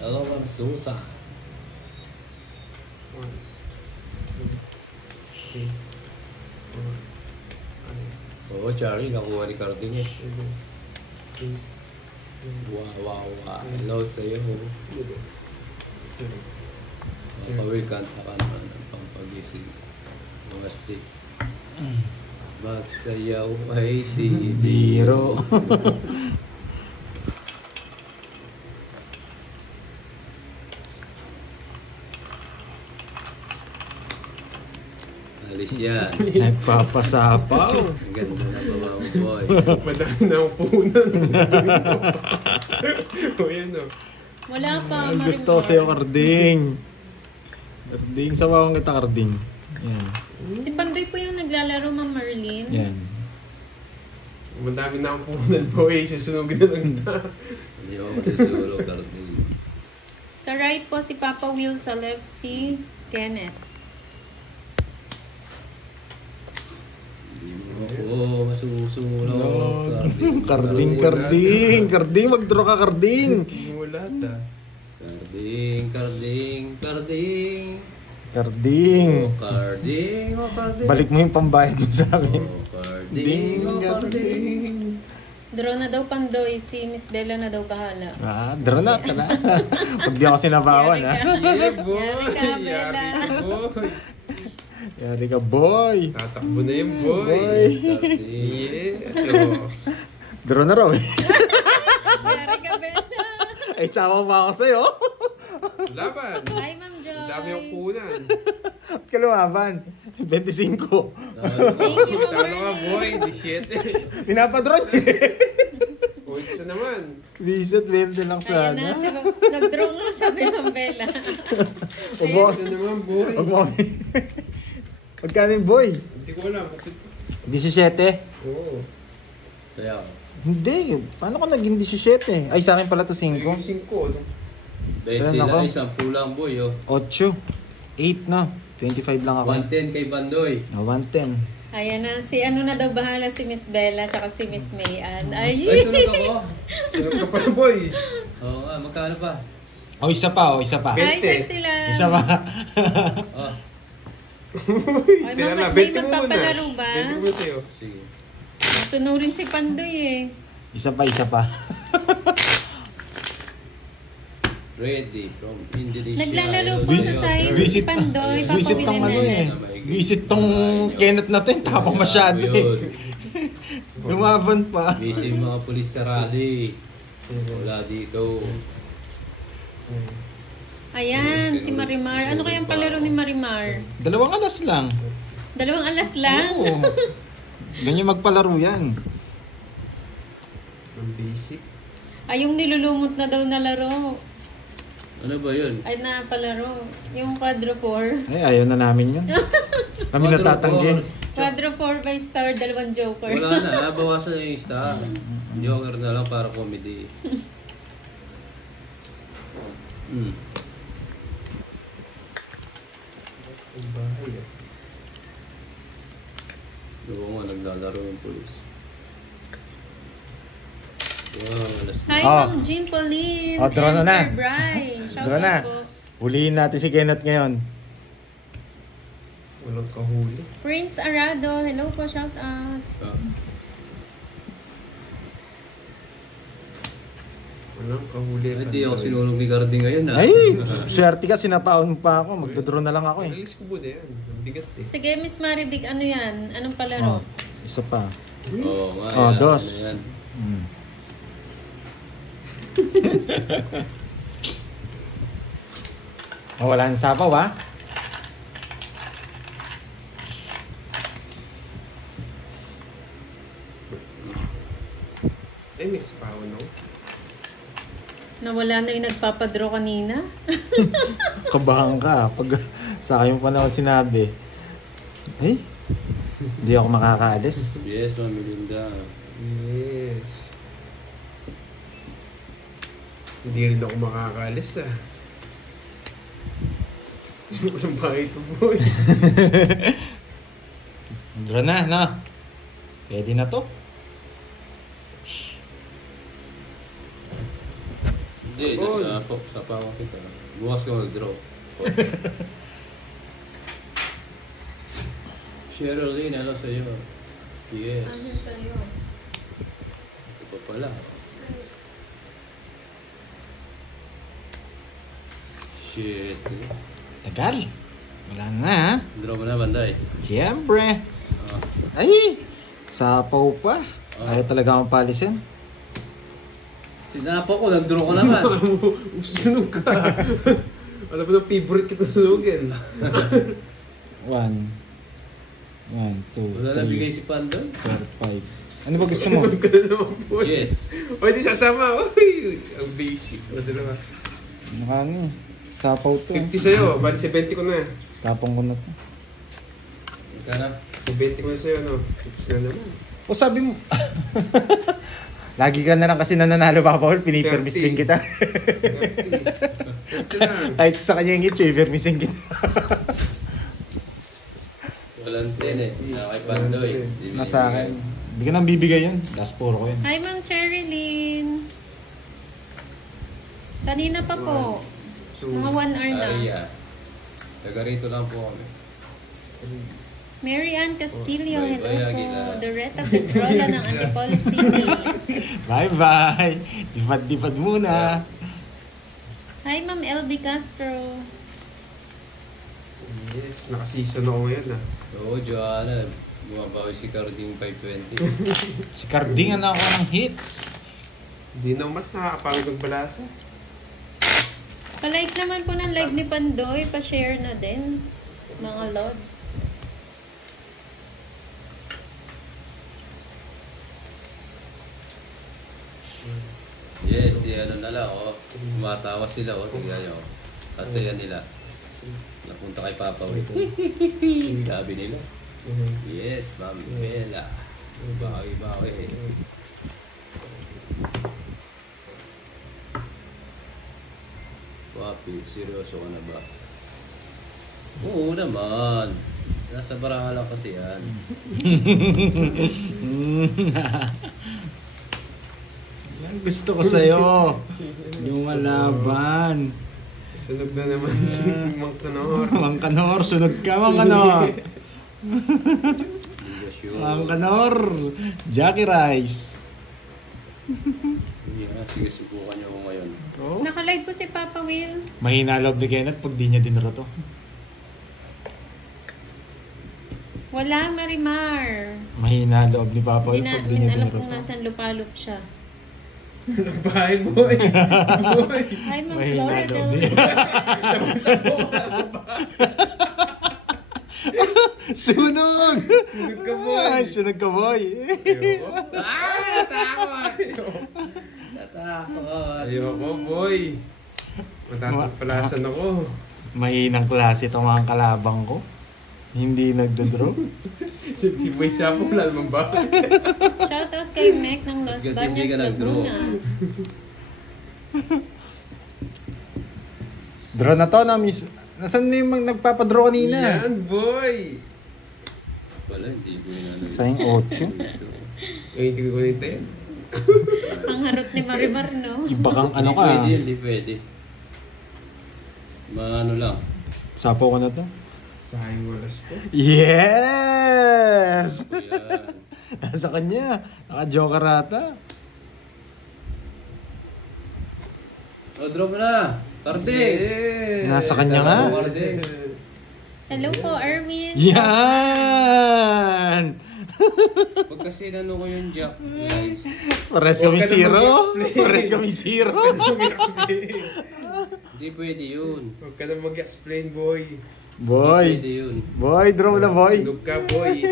Dalawang susa. 1, 2, 3, 4, 5, Oo, Charlie, nakuha ni Carding eh. 7, 8, Wow. Hello sa'yo. Mapawil kanta ka naman ang pampagising. Namaste. Magsayaw ay di biro. Alis yan. Nagpapasapaw. Ang ganda na babaw boy. Madami na ang punan. O yan o. Wala pa, Ang gusto ko sa'yo, Carding. Carding, sawawang kita, Carding. Yan. Si Pandoy po yung naglalaro, Ma'am Marlene. Yan. Madami na ang punan boy. Susunogin na lang na. Hindi ako masusulo, Carding. Sa right po si Papa Will, sa left si Kenneth. Hindi mo ako masusulo, Carding. Carding, mag-draw ka, Carding. Hindi mo lahat ah. Carding. Carding. Oh, Carding. Balik mo yung pambayad mo sa akin. Oh, Carding. Carding. Draw na daw Pandoy, si Miss Bella na daw bahala. Draw na, tala. Pag di ako sinabawan, ha? Yeah boy. Yari ka, Bella. boy. Yari ka, boy. Tatakbo na yung boy. Boy. Yeah. So, Draw na raw, eh. Yari ka, Bella. Ay, tsawa ba ako sa'yo? laban. Hi, Ma'am Joy. Ang dami ang punan. At kalumaban. 25. Thank you, Ma'am Talo ka Marlene. boy. 17. Pinapadron eh. O, isa naman. Visit 20 lang Ayan na, sana. nag-draw nga sabi ng Bella. Huwag mo. Isa naman boy. Huwag mo. Magkano yung boy? Hindi ko alam. 17? Oo. Kaya, Hindi. Paano ka naging 17? Ay, sa akin pala to 5. Yung 5. Ano? 20 Ilan ako? lang, 10 lang boy, oh. 8. 8 na. 25 lang ako. 110 kay Bandoy. 110. Ayan na, si ano na daw bahala, si Miss Bella tsaka si Miss Mayan. Ay, Ay, sunod ako. Sunod ka pala boy. Oo nga, magkano pa? Isa pa. Ay, saan sila? Isa pa. Oh, Ay, Kaya Mama, na, may 20 mo muna. magpapalaro ba? 20 mo sa'yo. sige. Sunurin si Pandoy eh. Isa pa. Ready from Indonesia. Naglalaro po Hello sa sa'yo, side sir. si Pandoy, Visit papawin tong na ano eh. natin. Visit tong Kenneth na to. Tapang masyado eh. Lumaban pa. Busy yung mga pulis sa rally. Wala dito. Ayan, si Marimar. Ano kayang palaro ni Marimar? 2 alas lang. 2 alas lang? Oo. Ganyan magpalaro yan. Ang basic. Ay, yung nilulumot na daw na laro. Ano ba yun? Ay, na palaro. Yung quadro 4. Ay, ayaw na namin yun. Kami Quadro natatanggi. Quadro 4 by star, 2 joker. Wala na, bawasan na yung star. Joker na lang para comedy. Ang bahay ah. Oo nga, naglalaro yung pulis. Wow, last Hi, Oh. Ma'am Jean Pauline. Oh, draw na and na. Sir Bry. Shout Draw na. out po. Huliin natin si Kenneth ngayon. Walang kahuli. Prince Arado. Hello po, shout out. Walang kahuli. Hindi ako sinulog ni Carding ngayon ah. Ay, swerte ka, sinapaon pa ako. Magdodraw na lang ako eh. Release ko muna yan. Ang bigat eh. Sige, Miss Maribig, ano yan? Anong palaro? Oh, isa pa. Oo nga, Oh, yan, dos. ano yan. Oh, wala nang sapaw ha? Eh, may spaw no? Nawala na yung nagpapadraw kanina. Kabahan ka. Pag sa akin pa naman sinabi, ay, hindi ako makakaalis. Yes, Ma'am Melinda. Yes. Hindi rin ako makakalis ah. Walang bakit ko boy. Draw na, no? Pwede na to. Hindi, Oh. sa pawang kita. Bukas ko mag-draw. Sherilyn, ano sa'yo? Yes. Ano sa'yo? Ito pa pala. Shit. Tagal. Wala na ha. Draw mo na, Banday. Siyempre. Ah. Ay! Sapaw pa. Ah. Ayaw talaga akong palisin. Tinapo ko, nag-draw ko naman. Sunog ka. Alam mo na favorite kita sunugin. 1, 2, Wala na bigay si Pandon? 4, 5. Ano ba gusto mo? Sunog ka na naman po. Yes. O, di sasama. Uy, ang basic. O, dalawa. Nakano? Sapaw to. 50 sa'yo. Bali, 70 ko na. Tapong ko na to. Ika na. 70 ko na sa'yo, no? 6 na naman. O sabi mo. Lagi ka na lang kasi nananalo pa, Paul. Pinipermisting 30. kita. 30 lang. Kahit sa kanya yung itcho, ipermisting kita. Walang 10 eh. Sa kay Pandoy. Nasa akin. Hindi ka nang bibigay yun. Last 4 ko yun. Hi, Ma'am Cherilyn. Kanina pa po. Mga 1 hour na. Aria. Taga rito lang po kami. Mary Ann Castillo, Bye, hello bye, po. Aguila. Doretta Pedrola ng Antipolo City. Bye-bye. Dipad-dipad muna. Hi, Ma'am LB Castro. Yes, naka-season ako ngayon, ah. Oo, Joanna. Bumabawi si Carding 520. Si Carding na ako ng hits. Hindi na mas nakakapangit magbalasa. Pa-like naman po ng live ni Pandoy. Pa-share na din. Mga lods. Yes, si ano na lang, oh. Kumatawa sila, oh. Tingnan nyo. Kasi yan nila. Napunta kay Papa, oh. Sabi nila. Yes, Ma'am Bella. Bawi-bawi. Papi, seryoso ka na ba? Oo naman. Nasa baraha lang kasi yan. Yan gusto ko sa'yo. Yung malaban. Sunog na naman si Mang Kanor. Mang Kanor, sunog ka, Mang Kanor. Hindi sure. Mang Kanor. Jackie Rice. Yeah, sige, subukan nyo ako ngayon. Oh. Naka-live po si Papa Will. Mahina loob ni Kenneth pag di niya dinara to. Wala, Marimar. Mahina loob ni Papa Hindi Will pag na, di niya alam dinara kung to. nasan lupalop siya. Bahay, boy. Boy. Hi, Ma'am Mahina Flora loob Del niya. Sunog! Sunog ka, boy. Ay, sunog ka, boy. Natakot. Natakot. Ayoko, boy. Matatagpalasan ako. Mahinang klase itong mga kalabang ko. Hindi nagdodraw. Si T-Boy siya po, wala naman ba? Shoutout kay Mek ng Los Hindi Baños, ka nag-draw. Laguna. Draw na to na miss. Nasaan na yung nagpapadraw kanina? Yan, boy. Wala, hindi ko yun ano. Sayang 8. Ay, hindi ko kunita yan. Ang harot ni Marimar, no? Iba kang ano ka. Hindi pwede, hindi pwede. Mga ano lang. Sapo ko na to. Sayang walas ko. Yes! Yan. Nasa kanya. Naka-joker ata. Oh, draw mo na. Carding. Nasa kanya nga. Carding. Hello po, Armin. Yan! Pag kasi nano ko yung jack, guys. Pares Huwag kami ka na zero. mag-explain. Pares kami zero. Mag-explain. Hindi pwede yun. Huwag ka na mag-explain, boy. Boy. Hindi pwede yun. Boy, draw na boy. Sunog ka, boy.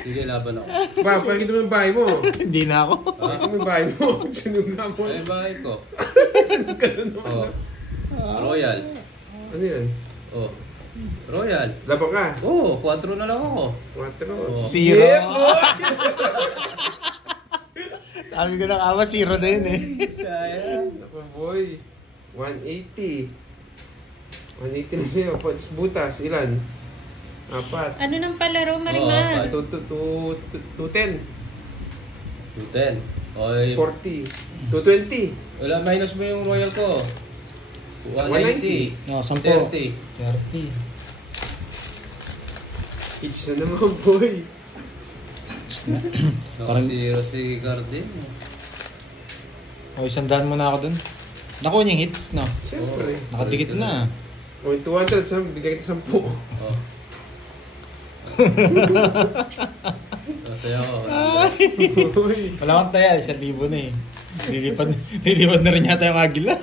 Sige, laban ako. Ba, pakita mo yung bahay mo. Hindi na ako. Pakita mo yung bahay mo. Sunog nga mo. Ay, bakit ko? Sunog ka na naman. Oh. Royal. Ano yan? Oh. Royal. Laban ka. Oh, 4 na lang ako. 4. Zero. Yeah, boy! Sabi ko na kama, zero na yun eh. Sayang. Ako, boy. 180. 180 na siya. Pats butas. Ilan? 4. Ano nang palaro, Marimar? 210. 210. Oy, 40. 220. Wala, minus mo yung royal ko. 190. No, 10. 30. 30. Hits na naman, boy. Parang- Zero si Garden. O, 100 mo na ako dun. Nakuha niya yung hits, no? Siyempre. Nakadikit na. O, 200, bigay kita 10. Oh. Kaya ako. Boy. Wala akong taya, 1,000 na eh. Lilipad na rin yata yung agila.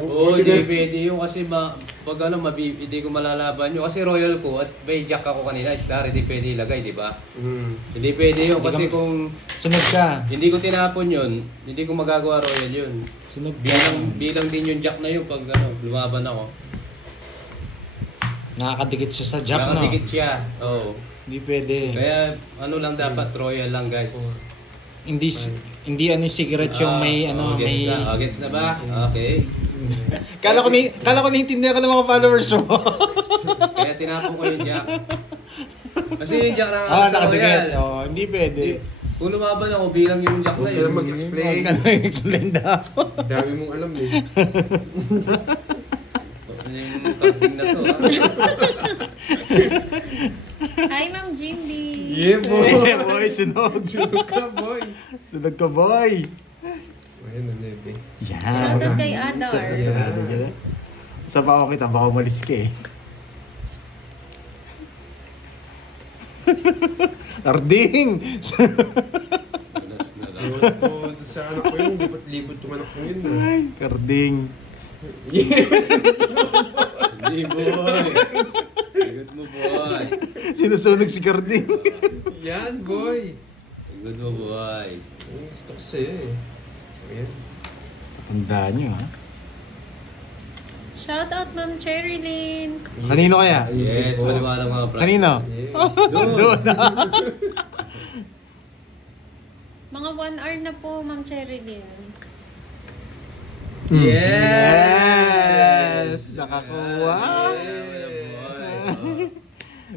Oo, hindi pwede yun kasi pag ano, hindi ko malalaban yun. Kasi royal ko at may jack ako kanina, star, hindi pwede ilagay, di ba? Hindi pwede yun kasi kung Sunod ka. hindi ko tinapon yun, hindi ko magagawa royal yun. Sunod ka. Bilang din yung jack na yun pag ano, lumaban ako. Nakakadikit siya sa jack, no? Nakadikit siya. Oo. Hindi pwede. Kaya ano lang dapat, royal lang guys. Hindi ano yung cigarette yung may ano, may... Gets na ba? Okay. Kala ko naiintindihan ka ng mga followers mo. Kaya tinapon ko yung jack. Kasi yung jack na sa nakadikit. royal. Oh, hindi pwede. Kung lumaban ako, bilang yung jack na Huwag ka na yun. mag-explain. Huwag ka na explain daw. Dami mong alam eh. Ano yung carding na to? Hi, Ma'am Jindy. Yeah, boy. Yeah, boy, sunog. Sunog ka, boy. Sunog ka, boy. Ayun na, Nebe. Yan. Shoutout kay Adar. Sarado dyan. Sa pa ako kita, baka umalis ka eh. Arding! Alas na lang. Ewan ko doon sa anak ko yun. Lipat-lipat yung anak ko yun. Ay, Karding. Yes! Hindi, boy. Good mo, boy. Sinusunog si Karding. Yan, boy. Good mo, boy. Ang gusto ko sa'yo eh. Ayan. Tandaan nyo, ha? Shoutout, Ma'am Cherilyn. Kanino kaya? Yes, maliwanag mga brad. Kanino? Yes. Doon. Mga 1 hour na po, Ma'am Cherilyn. Yes! Nakakuha! Boy.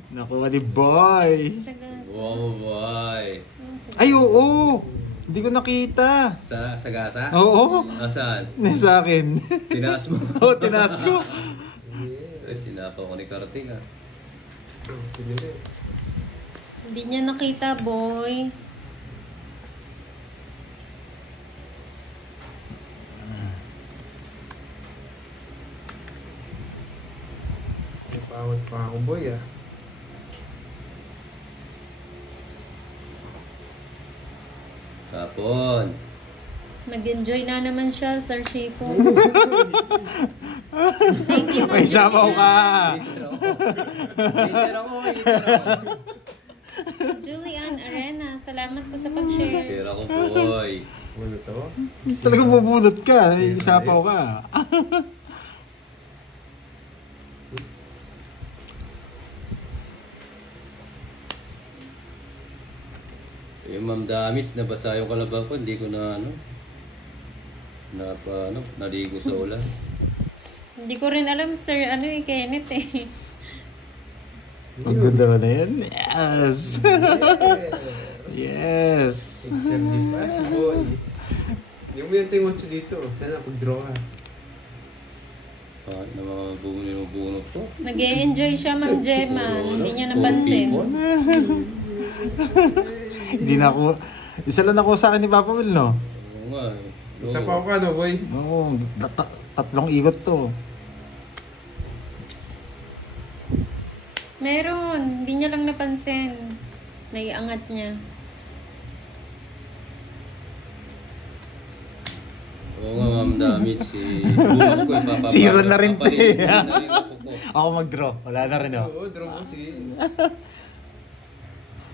Nakuha ni Boy. Sagas. Wow, boy. Ay, oo! Hindi ko nakita. Sa gasa? Oo. Nasaan? Sa akin. Tinaas mo? Oo, tinaas ko. Ay, sinapaw ko ni Karting ah. Hindi niya nakita, boy. Napawat pa ako, boy ah. Kapon. Nag-enjoy na naman siya, Sir Shifo. Thank you, Ma'am May sabaw ka. Liter ako. Julian Arena, salamat po sa pag-share. Pera ko, boy. Ano to? Talagang bubunot ka. Isapaw ka. Yung Ma'am Damits, nabasa yung kalabaw ko, hindi ko na naligo sa ulan. Hindi ko rin alam, Sir, Kenneth eh. Magdadara na yan. Yes. Yes. Exactly pa si boy. Hindi mo yan tayo watch dito. Sana pag-draw ka. Bakit na mga bunot ko? Nag-e-enjoy siya, Ma'am Gemma. Hindi niya napansin. Hindi na ako... Isa lang ako sa akin ni Papa Will, no? Oo nga eh. Isa pa ako ka, no, boy? Oo. Tatlong ikot to. Meron. Hindi niya lang napansin. Naiangat niya. Oo nga, Ma'am Damits. Bukas ko yung papapalo. Zero na rin, te. Papalinis ko na rin ako po. Ako mag-draw. Wala na rin, oh. Oo, draw mo si...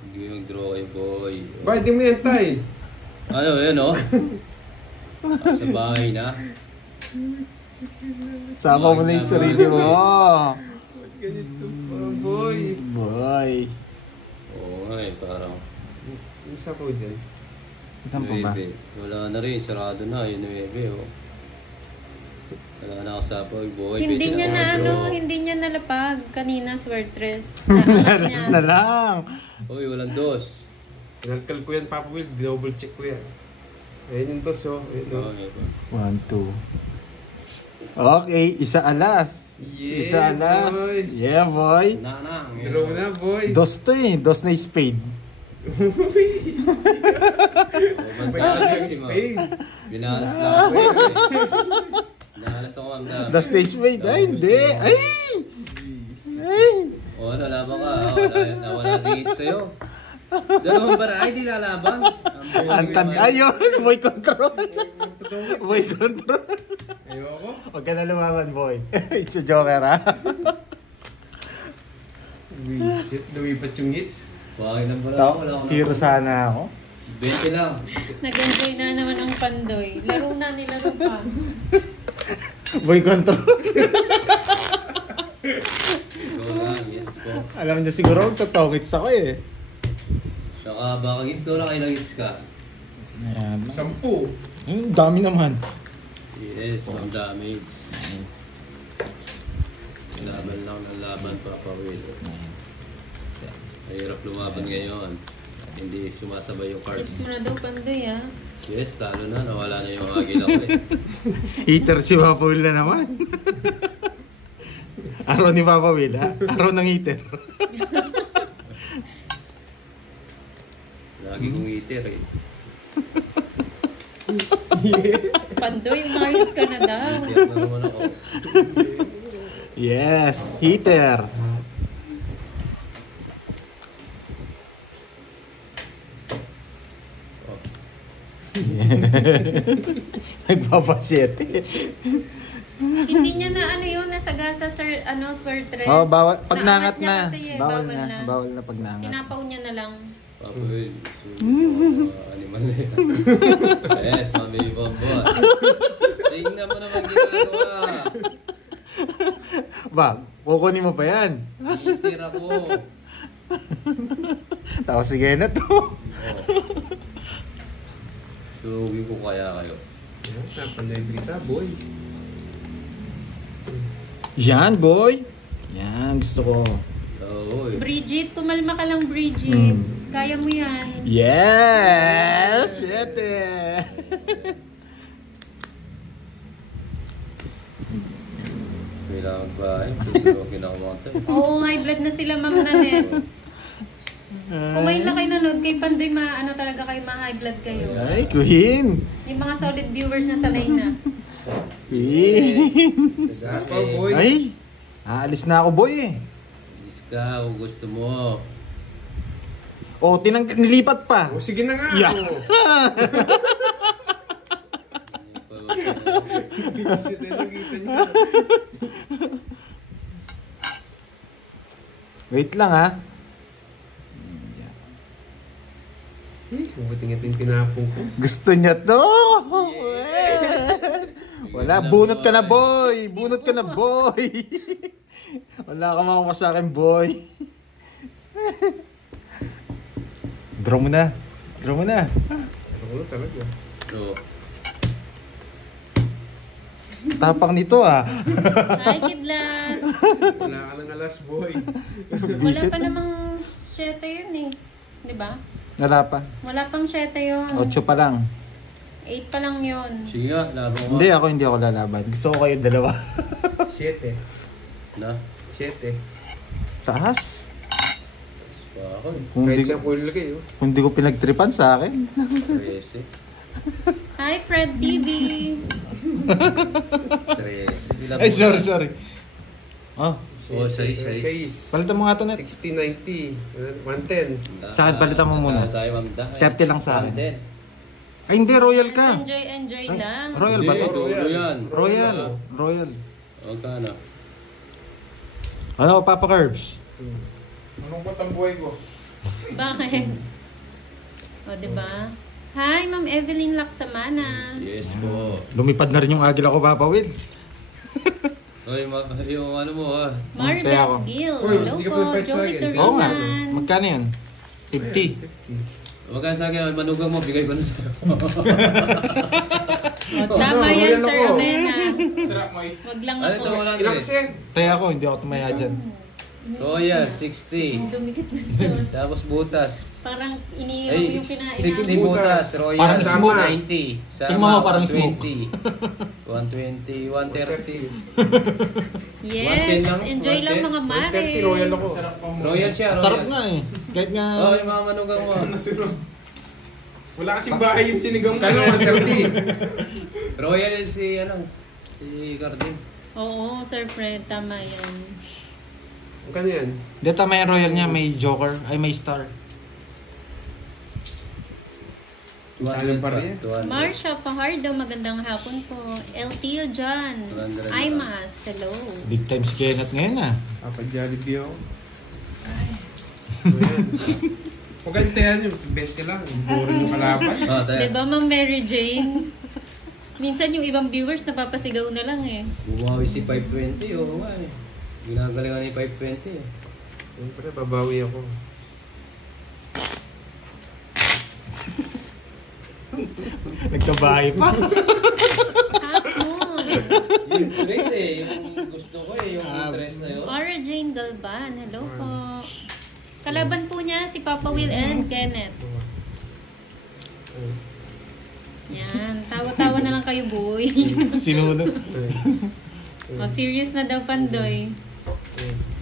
Hindi mag-draw kayo, boy. Bakit di mo yan, tay? Ano, yun, oh? Sa bahay na. Sama mo na yung sarili mo. Ba't ganito pa, boy? Boy. Oo nga eh, parang... Yung isa ko dyan. Saan pa ba? 9. Wala na rin, sarado na, yung 9, oh. Wala na ako sa boy. Hindi pwede niya na mag-draw. hindi niya nalapag. Kanina, swertres. Naangat niya. Rest na lang. Uy, walang dos. Pinalkal ko yan, Papa Will. Double check ko yan. Ayun yung toss, oh. Ayun, oh. Okay po. 1, 2. Okay, isa alas. Yeah, Isa alas. boy. Yeah, boy. Na. Dalaw na, boy. Dos to eh. Dos na spade. Binalas yung spade. Binalas lang ako. Binalas ako, ma'am. Dos na spade. Ay, hindi. Ay! Ay! O ano, laban ka. Nawala tingin sa'yo. Dalawang bara, ay di lalaban. Ang tanda yun. Boy control. Boy control. Ayoko. Huwag ka na lumaban, boy. It's a joker, ha? Wisit. Lumipat yung hits. Bakit nang wala Top, ako? Wala ako. zero sana ako. 20 lang. Nag-enjoy na naman ang Pandoy. Laro na nilaro pa. Boy control. Ikaw lang, yes po. Alam niyo siguro, tatongits ako eh. Saka baka hits ko lang, ilang hits ka. Ayan. 10. Dami naman. Yes, ang damage. Laban lang ng laban, Papa Will. Mahirap lumaban ngayon. Hindi sumasabay yung cards. Tips mo na daw Pandoy ah. Yes, talo na. Nawala na yung agil ako eh. Heater si Papa Will na naman. Araw ni Papa Will, ha? Araw ng heater. Lagi kong heater eh. Pandoy, umayos ka na daw. Heater na naman ako. Yes, heater. Oh. Nagpapasyete. Hindi niya na ano yun, nasagasa sir, ano, swertres. Oh, bawal. Pag nangat Naangat niya na. kasi, eh, Bawal na. Bawal na pag nangat. Sinapaw niya na lang. Papa Will. Animal na yan. Yes, mami Bombot. Tingnan mo naman ginagawa. Ba, kukunin mo pa yan. Heater ako. Tapos sige na to. Oh. Suwi ko kaya kayo. Yan, Pandoy Brita, boy. Yan, boy. Yan, gusto ko. Oo eh. Bridget, tumalma ka lang Bridget. Mm. Kaya mo yan. Yes! Siyete! Kailangan ba eh? Susunogin ako mga tayo. Oo, high blood na sila Ma'am Nanet. Kung may na kayo nanood kay Pandoy, ano talaga kayo, ma-high blood kayo. Ay, Queen! Yung mga solid viewers na sanay na. Queen! Sapa, boy. Ay! Aalis na ako, boy eh. Is ka kung gusto mo. O, nilipat pa. O, sige na nga. Yeah. Oh. Wisit na nakita niya. Wait lang, ha? Buti-ngating tinapong ko. Gusto niya to! Yes! Wala, bunot ka na, boy! Bunot ka na, boy! Wala ka makuha sa akin, boy! Draw mo na. Draw mo na. Ano ko talaga. So, Tapang nito, ah. Hi, Kidlat! Wala ka ng alas, boy. Wala Visit. pa namang 7 yun eh. Di ba? Wala pa. Wala pang 7 yun. 8 pa lang. 8 pa lang yun. sige nga, laban ko. Hindi ako lalaban. Gusto ko kayo dalawa. 7. Na, 7. Taas. tapos pa ako eh. Kung Kahit di, sa pool lagay, oh. kung di ko pinagtripan sa akin. 13. Hi, Fred TV! 13. Ilan Ay, mo na? sorry. Oh, Oh, 6. 6. palitan mo nga ito, net. 60, 90. 110. Sa akin, palitan mo muna. Tayo, ma'am. 30 lang sa akin. 110. Ay, hindi. Royal ka. Enjoy Ay, lang. Royal ba Hindi, to? dulo yan. Royal. Huwag ka na. Ano, Papa Curbs? Anong ba't ang buhay ko? Bakit? O, diba? Hi, Ma'am Evelyn Laksamana. Yes po. Lumipad na rin yung agila ko, Papa Will. Oy, yung ano mo ha. Kaya ako. Marbet Gill. Uy, Hello hindi ka po, pwede sa Joey akin. Oo nga. Toriman. Magkano yan? 50. Huwag ka sa akin, manugang mo, bigay ko na sa'yo. O, tama Ano, yan, royal Sir ako. Amena. Sarap mo eh. Wag lang Ano ito, ako. wala Ilang na kasi? Saya ako, hindi ako tumaya dyan. Oh, yeah, 60. Dumikit dun sa... Tapos butas. Parang iniinom Ay, yung kinain 60 namin. butas. Royal Parang smoke. 90. Sama, Tingnan mo, parang smoke. 120, 130. Yes, 110 lang, enjoy lang 110. mga mare. 130 Royal ako. Royal siya, Royal. Sarap nga eh. Kahit nga... Oh, yung mga manugang mo. Wala kasing bahay yung sinigang ko. Kano 130? Royal si Gardin. Oo, Sir Fred, tama yan. Kano yan? Dito may royal niya, may joker, ay may star. 200 pa rin. 200. Marsha Fajardo, magandang hapon po. LTO John. 200 Imas, hello. Big time si Kenneth ngayon ah. Papa Jollibee ako. Ayan. Huwag kang tayan yung 20 lang. Boring yung kalaban. Oh, tayo. Diba, Ma'am Mary Jane? Minsan yung ibang viewers napapasigaw na lang eh. Bumawi si 520, oo nga eh. Ginagalingan ni 520 eh. Siyempre, babawi ako. Nagkabahay pa. Hapon. Yung tres eh, yung gusto ko eh, yung tres na yun. Aura Jane Galban, hello po. Kalaban po niya si Papa Will and Kenneth. Yan, tawa-tawa na lang kayo, boy. Sinunod. O, serious na daw, Pandoy.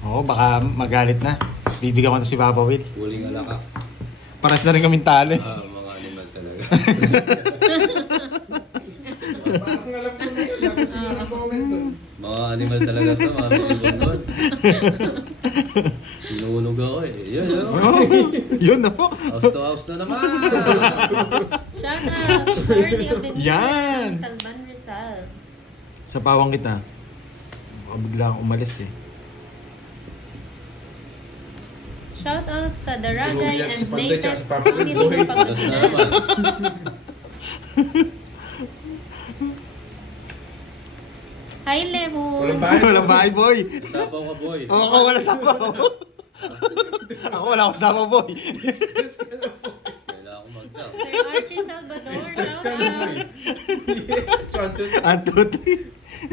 Oo, baka magalit na. Bibigyan ko na si Papa Will. Huling alaka. Paras na rin kaming talo. Ah, mga animal talaga. Parang alam ko na yun. Tapos sila na-comment doon. Mga animal talaga to, mga ibon doon. Sinunog ako eh. Yun, yun. Oh, yun ako. House to house na naman. Shout out, Shirley Avenida. Yan. Talban Rizal. Sa pawang kita. Baka bigla akong umalis eh. Shout out sa Daragay Tumulong and si Pandoy tsaka latest si Papa family Will, boy. ng Tapos na Pangasinan. naman. Hi, Levo. Walang bahay. Walang bahay, boy. Sabaw ka boy. Oo, ako wala sapaw. Ako wala akong sapaw, boy. Kailangan ko mag-down. Sir Archie Salvador. Shout out. Yes, 1, 2, 3. Ang tuti.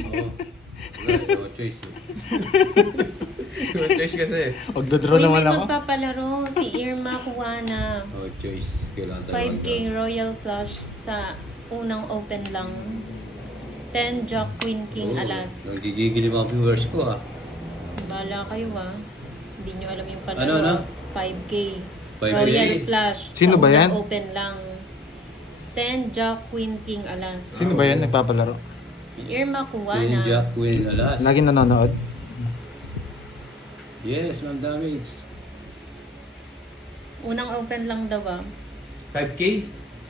Oo. Wala, no choice eh. No choice kasi. Magdodraw Uy, naman may ako. magpapalaro. Si Irma Kuwana. No choice. Kailangan tayo 5K Royal Flush sa unang open lang. 10 Jack Queen King Alas. Nagigigil yung mga viewers ko ah. Bala kayo ah. Hindi nyo alam yung palaro. Ano? 5K. 5K? Royal Flush. Sino sa ba unang yan? open lang. 10 Jack Queen King Alas. Sino ba yan nagpapalaro? Si Irma Queen Kuwana. Jack, Queen Alas. Laging nanonood. Yes, ma'am damage. Unang open lang daw ah. 5K?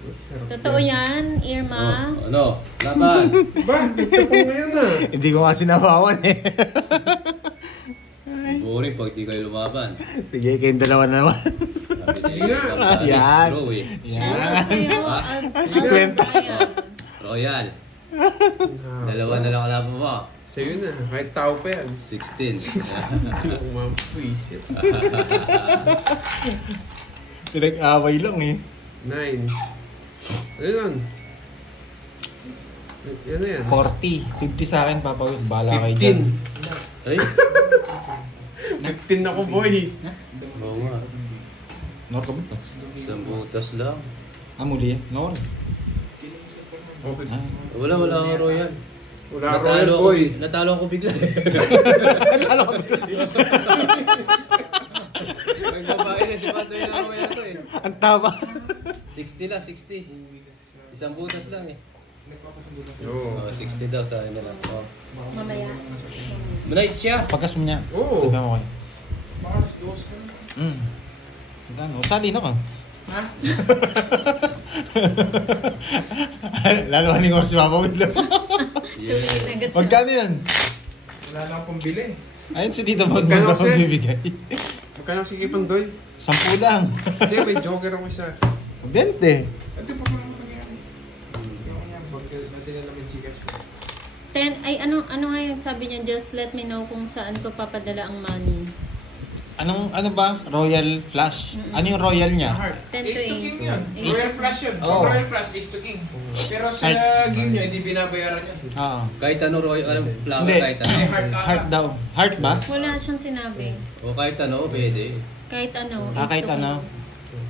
Sarap Totoo yan, Irma. Oh, ano? Laban. Ba? Ito po ngayon ah. Hindi ko nga sinabawan eh. Boring pag di kayo lumaban. Sige, kayong dalawa na naman. Sabi Sige si nga. Ma'am Damage, Yan. bro eh. Yan. Sa'yo, Ah, si Kwenta. Royal. Dalawa na lang kalaban mo. Sa'yo na. Kahit tao pa yan. 16. Umampuisit. Pinag-away lang eh. 9. Ano yun? Yan na yan. 40. 50 sa akin, Papa Will. Bala kayo dyan. 15. Ay, Nag-10 ako boy. oo nga. Nor ka ba ito? Isang butas lang. Ah, muli yan. Nor. Okay. Ah. Wala akong Royal. Wala Royal boy. Natalo ako bigla. Nagbabae na si Pato yung Royal ko eh. Ang tama. 60 lang, 60. Isang butas lang eh. Oo. Oh, 60 daw sa akin nila. Oh. Mamaya. Malight siya. Pagkas mo niya. Oo. Sabi mo kayo. Ano? Sali na ka. Ha? Lalo ka ni Mars si Papa Will. Yeah. Magkano yan? Wala na akong pambili. Ayun si Tito Mag Magkano, daw sir? bibigay. Magkano si Kipandoy? 10 lang. Hindi, may joker ako isa. 20. Ito pa mga nangyari. Yung yan, burger natin na namin chicken. 10, ay ano nga yung sabi niya, just let me know kung saan ko papadala ang money. Ano ba? Royal Flash? Ano yung royal niya? 10 to Ace to 8. King yun. Ace. Royal Flush yun. Oh. Royal Flush, Ace to King. Pero sa Heart. game niya, hindi binabayaran niya. Oo. Kahit ano Royal, alam, flower Hindi. kahit ano. Ay, heart Heart daw. Heart ba? Wala siyang sinabi. O kahit ano, pwede. Kahit ano. Ah, ace kahit to ano. king.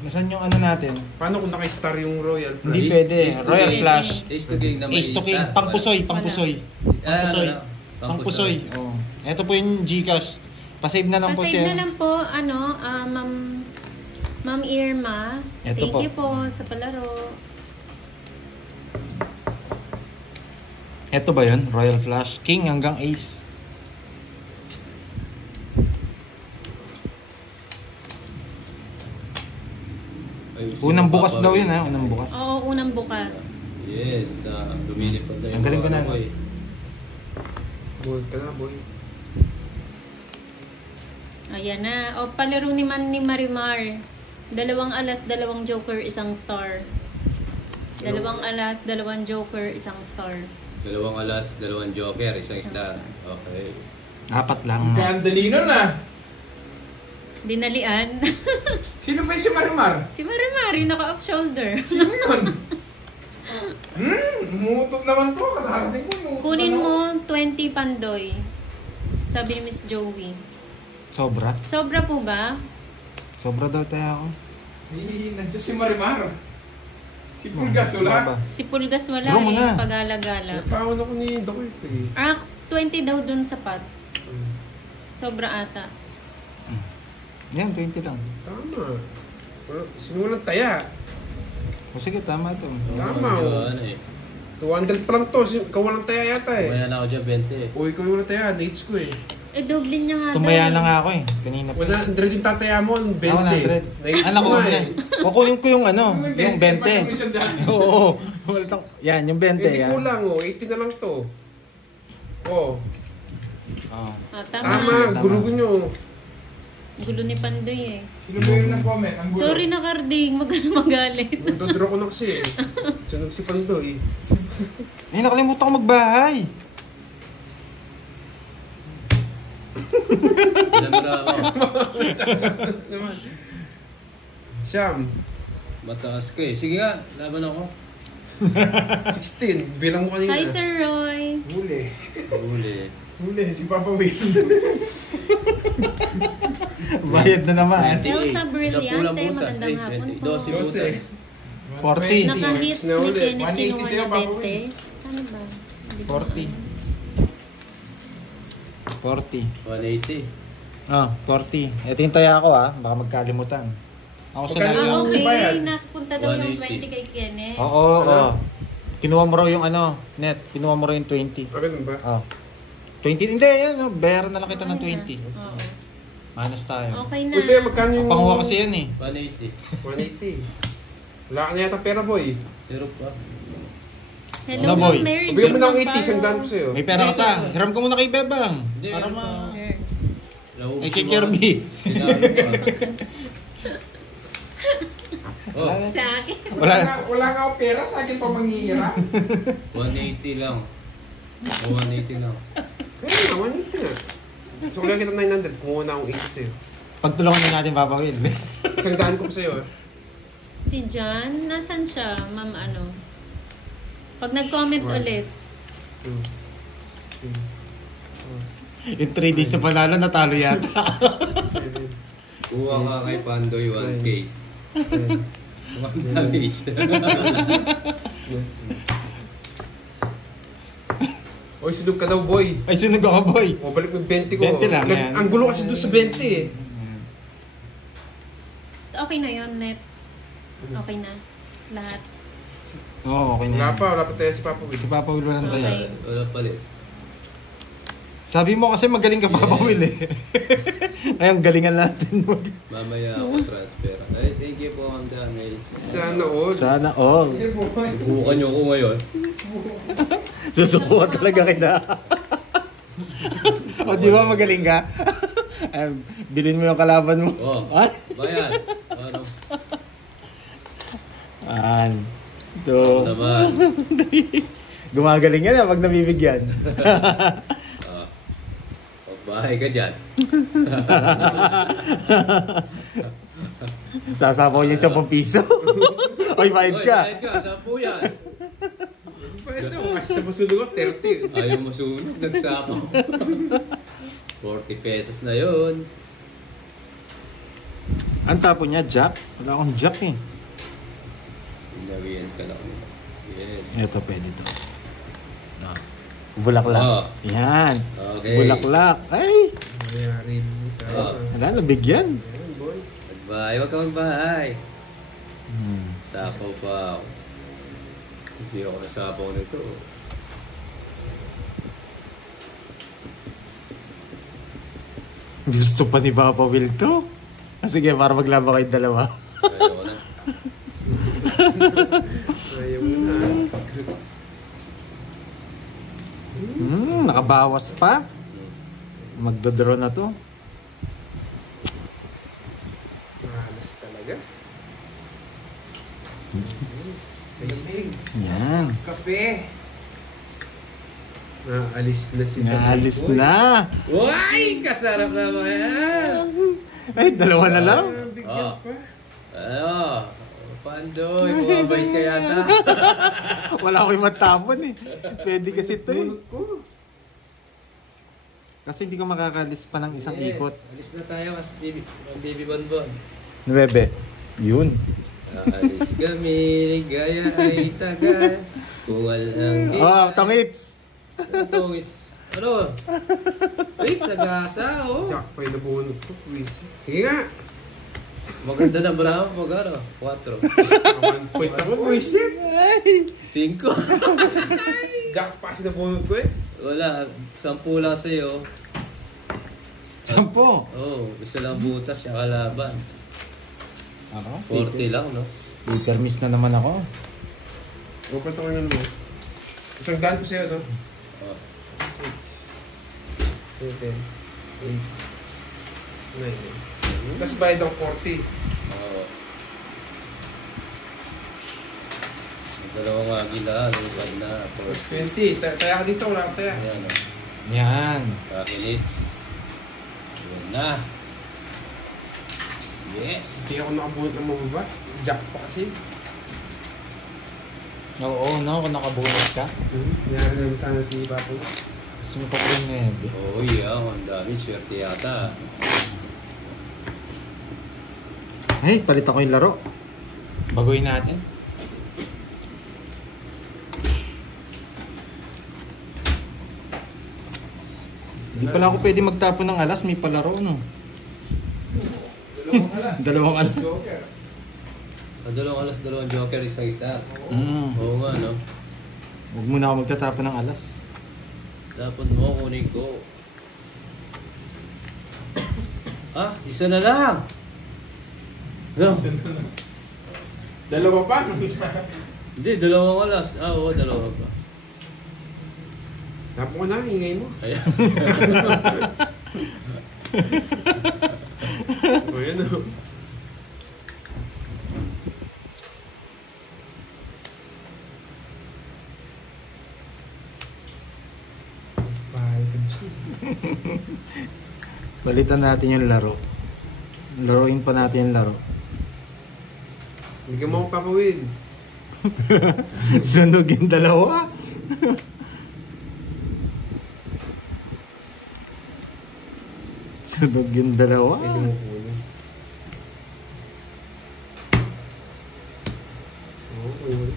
Nasaan yung ano natin? Paano kung naka-star yung Royal Flush? Hindi pwede. Royal King. Flush. Ace to king na may Ace to king. star. Pangpusoy. Pangpusoy. Pangpusoy. Ano? Pangpusoy. Oh. Ito po yung Gcash. Pasave na lang po Pasave siya. na lang po, Ma'am Irma. Ito Thank po. you po sa palaro. Ito ba yun? Royal Flush. King hanggang Ace. Unang bukas daw yun ha. Unang bukas. Oo, unang bukas. Yes, na lumilipad na yung Ang galing ko na, mga no? boy. Boy ka na, boy. Ayan na. O, palaro ni Marimar. 2 alas, 2 joker, 1 star. 2 alas, 2 joker, 1 star. 2 alas, 2 joker, 1 star. Okay. 4 lang. Gandali nun ah. Dinalian. Sino ba yung si Marimar? Si Marimar, yung naka-off shoulder. Sino yun? Umutot naman to. Katarating ko umutot Kunin na mo 20 pandoy. Sabi ni Miss Joey. Sobra. Sobra po ba? Sobra daw tayo ako. Nandiyan si Marimar. Si Pulgas wala. Si Pulgas wala Draw mo na. pag-alagala. Pawan ako ni Doc eh. 20 daw dun sa pot. Sobra ata. Yan, 20 lang. Tama. Simulan taya. O sige, tama ito. Tama, Medyo oh. ano eh. 200 pa lang to. Ikaw walang taya yata eh. Kumaya na ako dyan, 20 eh. O, ikaw walang taya. Nates ko eh. Doble niya nga Tumaya daw na eh. nga ako eh. Kanina pa. 100 yung tataya mo. 20. 100. Nates Anak ko ko nga na. eh. Kukunin ko yung ano, yung Yung 20. Oo. Yan, yung 20. Hindi Yan. kulang oh. 80 na lang to. Oh. Oh. Tama. Tama. Gulugon nyo. Gulo ni Pandoy eh. Sino ba yung nag-comment? Ang gulo. Sorry na Carding, magalit. Dodro ko na kasi eh. Sunog si Pandoy. Eh, nakalimutan ko magbahay. Ilan mo na ako? Siyam. Mataas ka eh. Sige nga, laban ako. 16. Bilang mo kanina. Hi Sir Roy. Huli. Huli. Huli, si Papa Will. Bayad na naman. 28. Elsa Brillante, Sa pulang magandang butas. hapon po. 12 butas. 40. Naka-hits na ni ulit. Kenneth 180 kinuha sa'yo, niya Papa 20. Ano ba? 40. 180. Ah, 40. Ito yung taya ako ah. Baka magkalimutan. Ako sa Magkano? Ah, okay. Bayad. Napunta daw yung 180. 20 kay Kenneth. Oo, oo. Kinuha mo raw yung ano, net. Kinuha mo raw yung 20. Ah, ganun ba? Oh. 20. Hindi, yan. No. Bayaran na lang kita ng 20. Oo. Manos tayo. Okay na. Kasi magkano yung... Panguha kasi yan eh. 180. 180. Wala ka na yata pera, boy. Pero pa. Hello, Ano, boy? Ma'am Mary Bigyan mo Jo ng 80, Mamparo. isang daan ko sa'yo. May pera ka pa. Hiram ka muna kay Bebang. Hindi, Para meron ma... pa. Sure. Eh, kay Kirby. Sinabi ko. Oh, Sa akin. Wala. Wala nga ako pera sa akin pa manghihira. 180 lang. O, 180 lang. Kaya nga, 180 nga. So, kaya kita 900. Kumuha na akong 80 sa'yo. Pagtulungan na natin, Papa Will. Isang daan ko pa sa'yo, ah. Si John, nasan siya? Ma'am ano? Pag nag-comment One. ulit. 2, 3, Yung 3 days na panalo, natalo yata. 7, Kuha ka kay Pandoy 1K. 10. 1 damage. Oy, sunod ka daw, boy. Ay, sunog ako, boy. O, balik mo yung 20 ko. 20 lang, yan. Ang gulo kasi doon sa 20 eh. Okay na yon net. Okay na. Lahat. Oo, okay na. Wala pa tayo si Papa Will. Si Papa Will walang Okay. tayo. Wala palit. Sabi mo kasi magaling ka, Papa Yeah. Will eh. Ay, ang galingan natin. Mamaya ako transfer. Ay, thank you po, Ma'am Daniel. Sana all. Sana all. Bukan niyo ko ngayon. Susukuhan talaga kita. O, di ba magaling ka? Ay, bilhin mo yung kalaban mo. Oh, Ay? bayan. Ano? An. Ako So, naman. gumagaling yan pag nabibigyan. Ah. Magbahay ka dyan. Sasapaw niya 10 piso. Oy, bayad ka. Bayad ka, 10 yan. Pwede mo, kasi sa masunod ko, 30. Ayaw mo sunog, nagsapaw. 40 pesos na yun. Ang tapo niya, Jack? Wala akong Jack eh. Pinawian ka lang nila. Yes. Ito, pwede to. No. Bulaklak. Oh. Yan. Okay. Bulaklak. Ay! Mayari dito. Oh. Wala, nabigyan. Ayan, boy. Magbahay, huwag ka magbahay. Hmm. Sapaw pa ako. Hindi ako nasapaw nito. Gusto pa ni Papa Will to. Sige, para maglaba kayong dalawa. Ayaw ko na. Ayaw mo na. Nakabawas pa. Magdodraw na to. Malas talaga. Yan. Kape. Naalis na si Naalis Boy. na. Uy! Kasarap naman yan! Ay, dalawa na lang. Bigyan Oh. pa. Ano? Pandoy, bumabait ka yata. Wala ko yung matapon eh. Pwede kasi ito eh. Bunot ko. Kasi hindi ko makakalis pa ng isang Yes, ikot. alis na tayo, mas baby bonbon. 9. Yun. Alis kami, ligaya ay tagal. Kung alang Oh, tangits. Ano it's ano? Ay, sagasa, oh. Jack pa yung nabunot ko. Please. Sige nga. Maganda na bravo, mag ano? 4. 1 point ako. Wisit. 5. Jack pa kasi nabunot ko eh. Wala, 10 lang sa'yo. 10. Oh, isa lang butas, siya kalaban. Ano? 40 lang, no? Peter miss na naman ako. Huwag pa ito mo. Isang daan ko sa'yo, no? Oh. 6, 7, 8, 9. Tapos bayad ako 40. Oo. Dalawang agila, lupad na. Tapos 40. 20. Taya ka dito, wala ka taya. Ayan, oh. Yan. Kakinits. Ayan na. Yes! Hindi ako nakabunot ng mababa. Jack pa kasi. Oo, no, kung nakabunot ka. Nangyari naman sana si Papo. Gusto mo pa ko yung 9. Oh, yeah. Ang dami. Swerte yata. Ay, palit ako yung laro. Baguhin natin. Hindi pala ako pwede magtapon ng alas, may palaro, no? Dalawang alas. Ang dalawang alas, dalawang joker, isang star. Mm. Oo nga, no? Huwag muna ako magtatapon ng alas. Dapat mo kunin ko. Ah, isa na lang! No. Dalawa pa? Hindi, dalawang alas. Ah, oo, dalawa pa. Tapo ko na, ingay mo. Ayan. O yan o. Balitan natin yung laro. Laruin pa natin yung laro. Hindi ka mo papawid. Sunog yung dalawa. Sunog yung dalawa. Pwede mo kunin. Oo, kunin.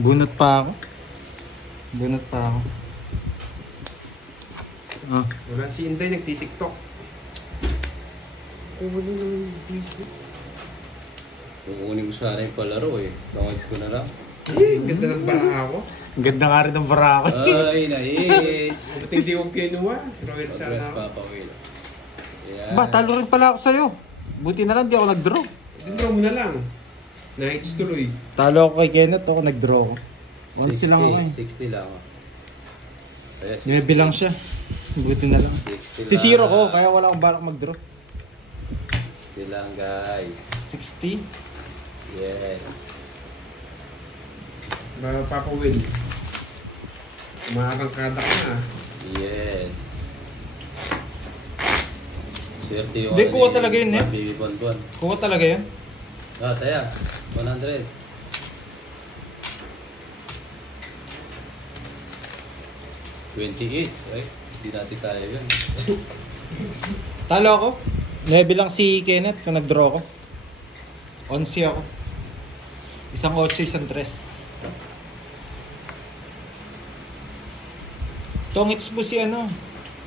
Bunot pa ako. Bunot pa ako. Ah, Wala si Inday, nagtitiktok. Kunin naman, please. Kukunin ko sana yung palaro eh. Bangis ko na lang. Eh, ganda ng bara ako. ang ganda nga rin ng barako. Ay, na-hits! Ba't hindi ko kinuha? Royal Progress sana ako. Papa Will. Ayan. Ba, talo rin pala ako sa'yo. Buti na lang di ako nag-draw. Draw mo na lang. Nights tuloy. Talo ako kay Kenneth, ako nag-draw ako. 1 lang ako eh. 60 lang ako. Ayan, 9 lang siya. Buti na lang. 60 Si zero lang. ko, kaya wala akong balak mag-draw. 60 lang guys. 60? Yes. Papa Will. Makakangkada ka na. Yes. Swerte yung Hindi, kuha talaga yun, eh. Baby Bonbon. Kuha talaga yan. Ah, taya. 100. 28. Ay, hindi natin kaya yun. Talo ako. 9 lang si Kenneth kung nag-draw ko. 11 ako. Isang 8, isang 3. Tongits po si ano.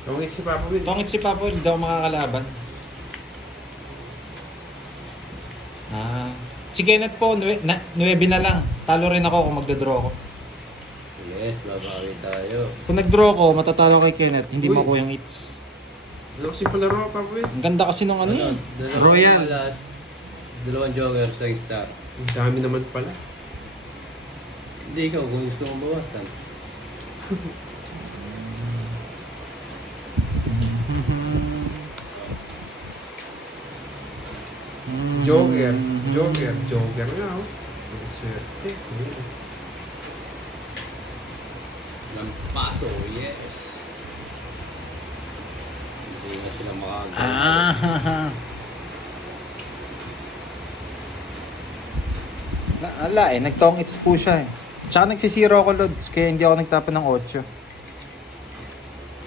Tungit si Papa Will. Tongits si Papa Will. Hindi ako makakalaban. Si Kenneth po, 9 na lang. Talo rin ako kung magda-draw ko. Yes, babawi tayo. Kung nag-draw ko, matatalo kay Kenneth. Hindi Uy. makuha yung hits. Ano kasi palaro, Papa Will? Ang ganda kasi nung ano yun. Dalawang Royal. alas, dalawang joker sa star. Ang dami naman pala. Hindi ikaw kung gusto mong bawasan. Joker. Joker nga, oh. Ang swerte. Lampaso, yes. Hindi na sila makagawa. Ala nagtongits po siya eh. Tsaka nagsisiro ako Lods, kaya hindi ako nagtapon ng 8.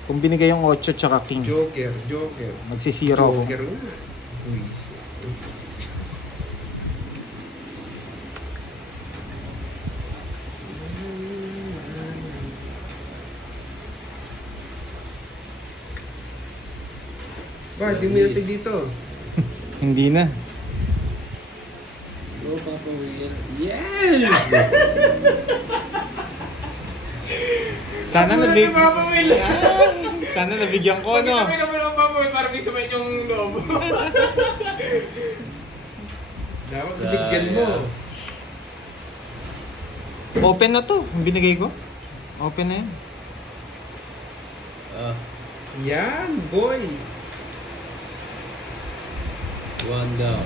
Kung binigay yung 8 tsaka king, Joker. magsisiro ako. Joker nga. Luis. Ba, di mo natin dito. Hindi na. Go, Papa Will. Yes! Sana Ano nabig... na Papa Will? Sana nabigyan ko, no? Kami ng Papa Will para may sumayin yung loob. Dapat bigyan mo. Open na to, yung binigay ko. Open na yan. Yan, boy. One down.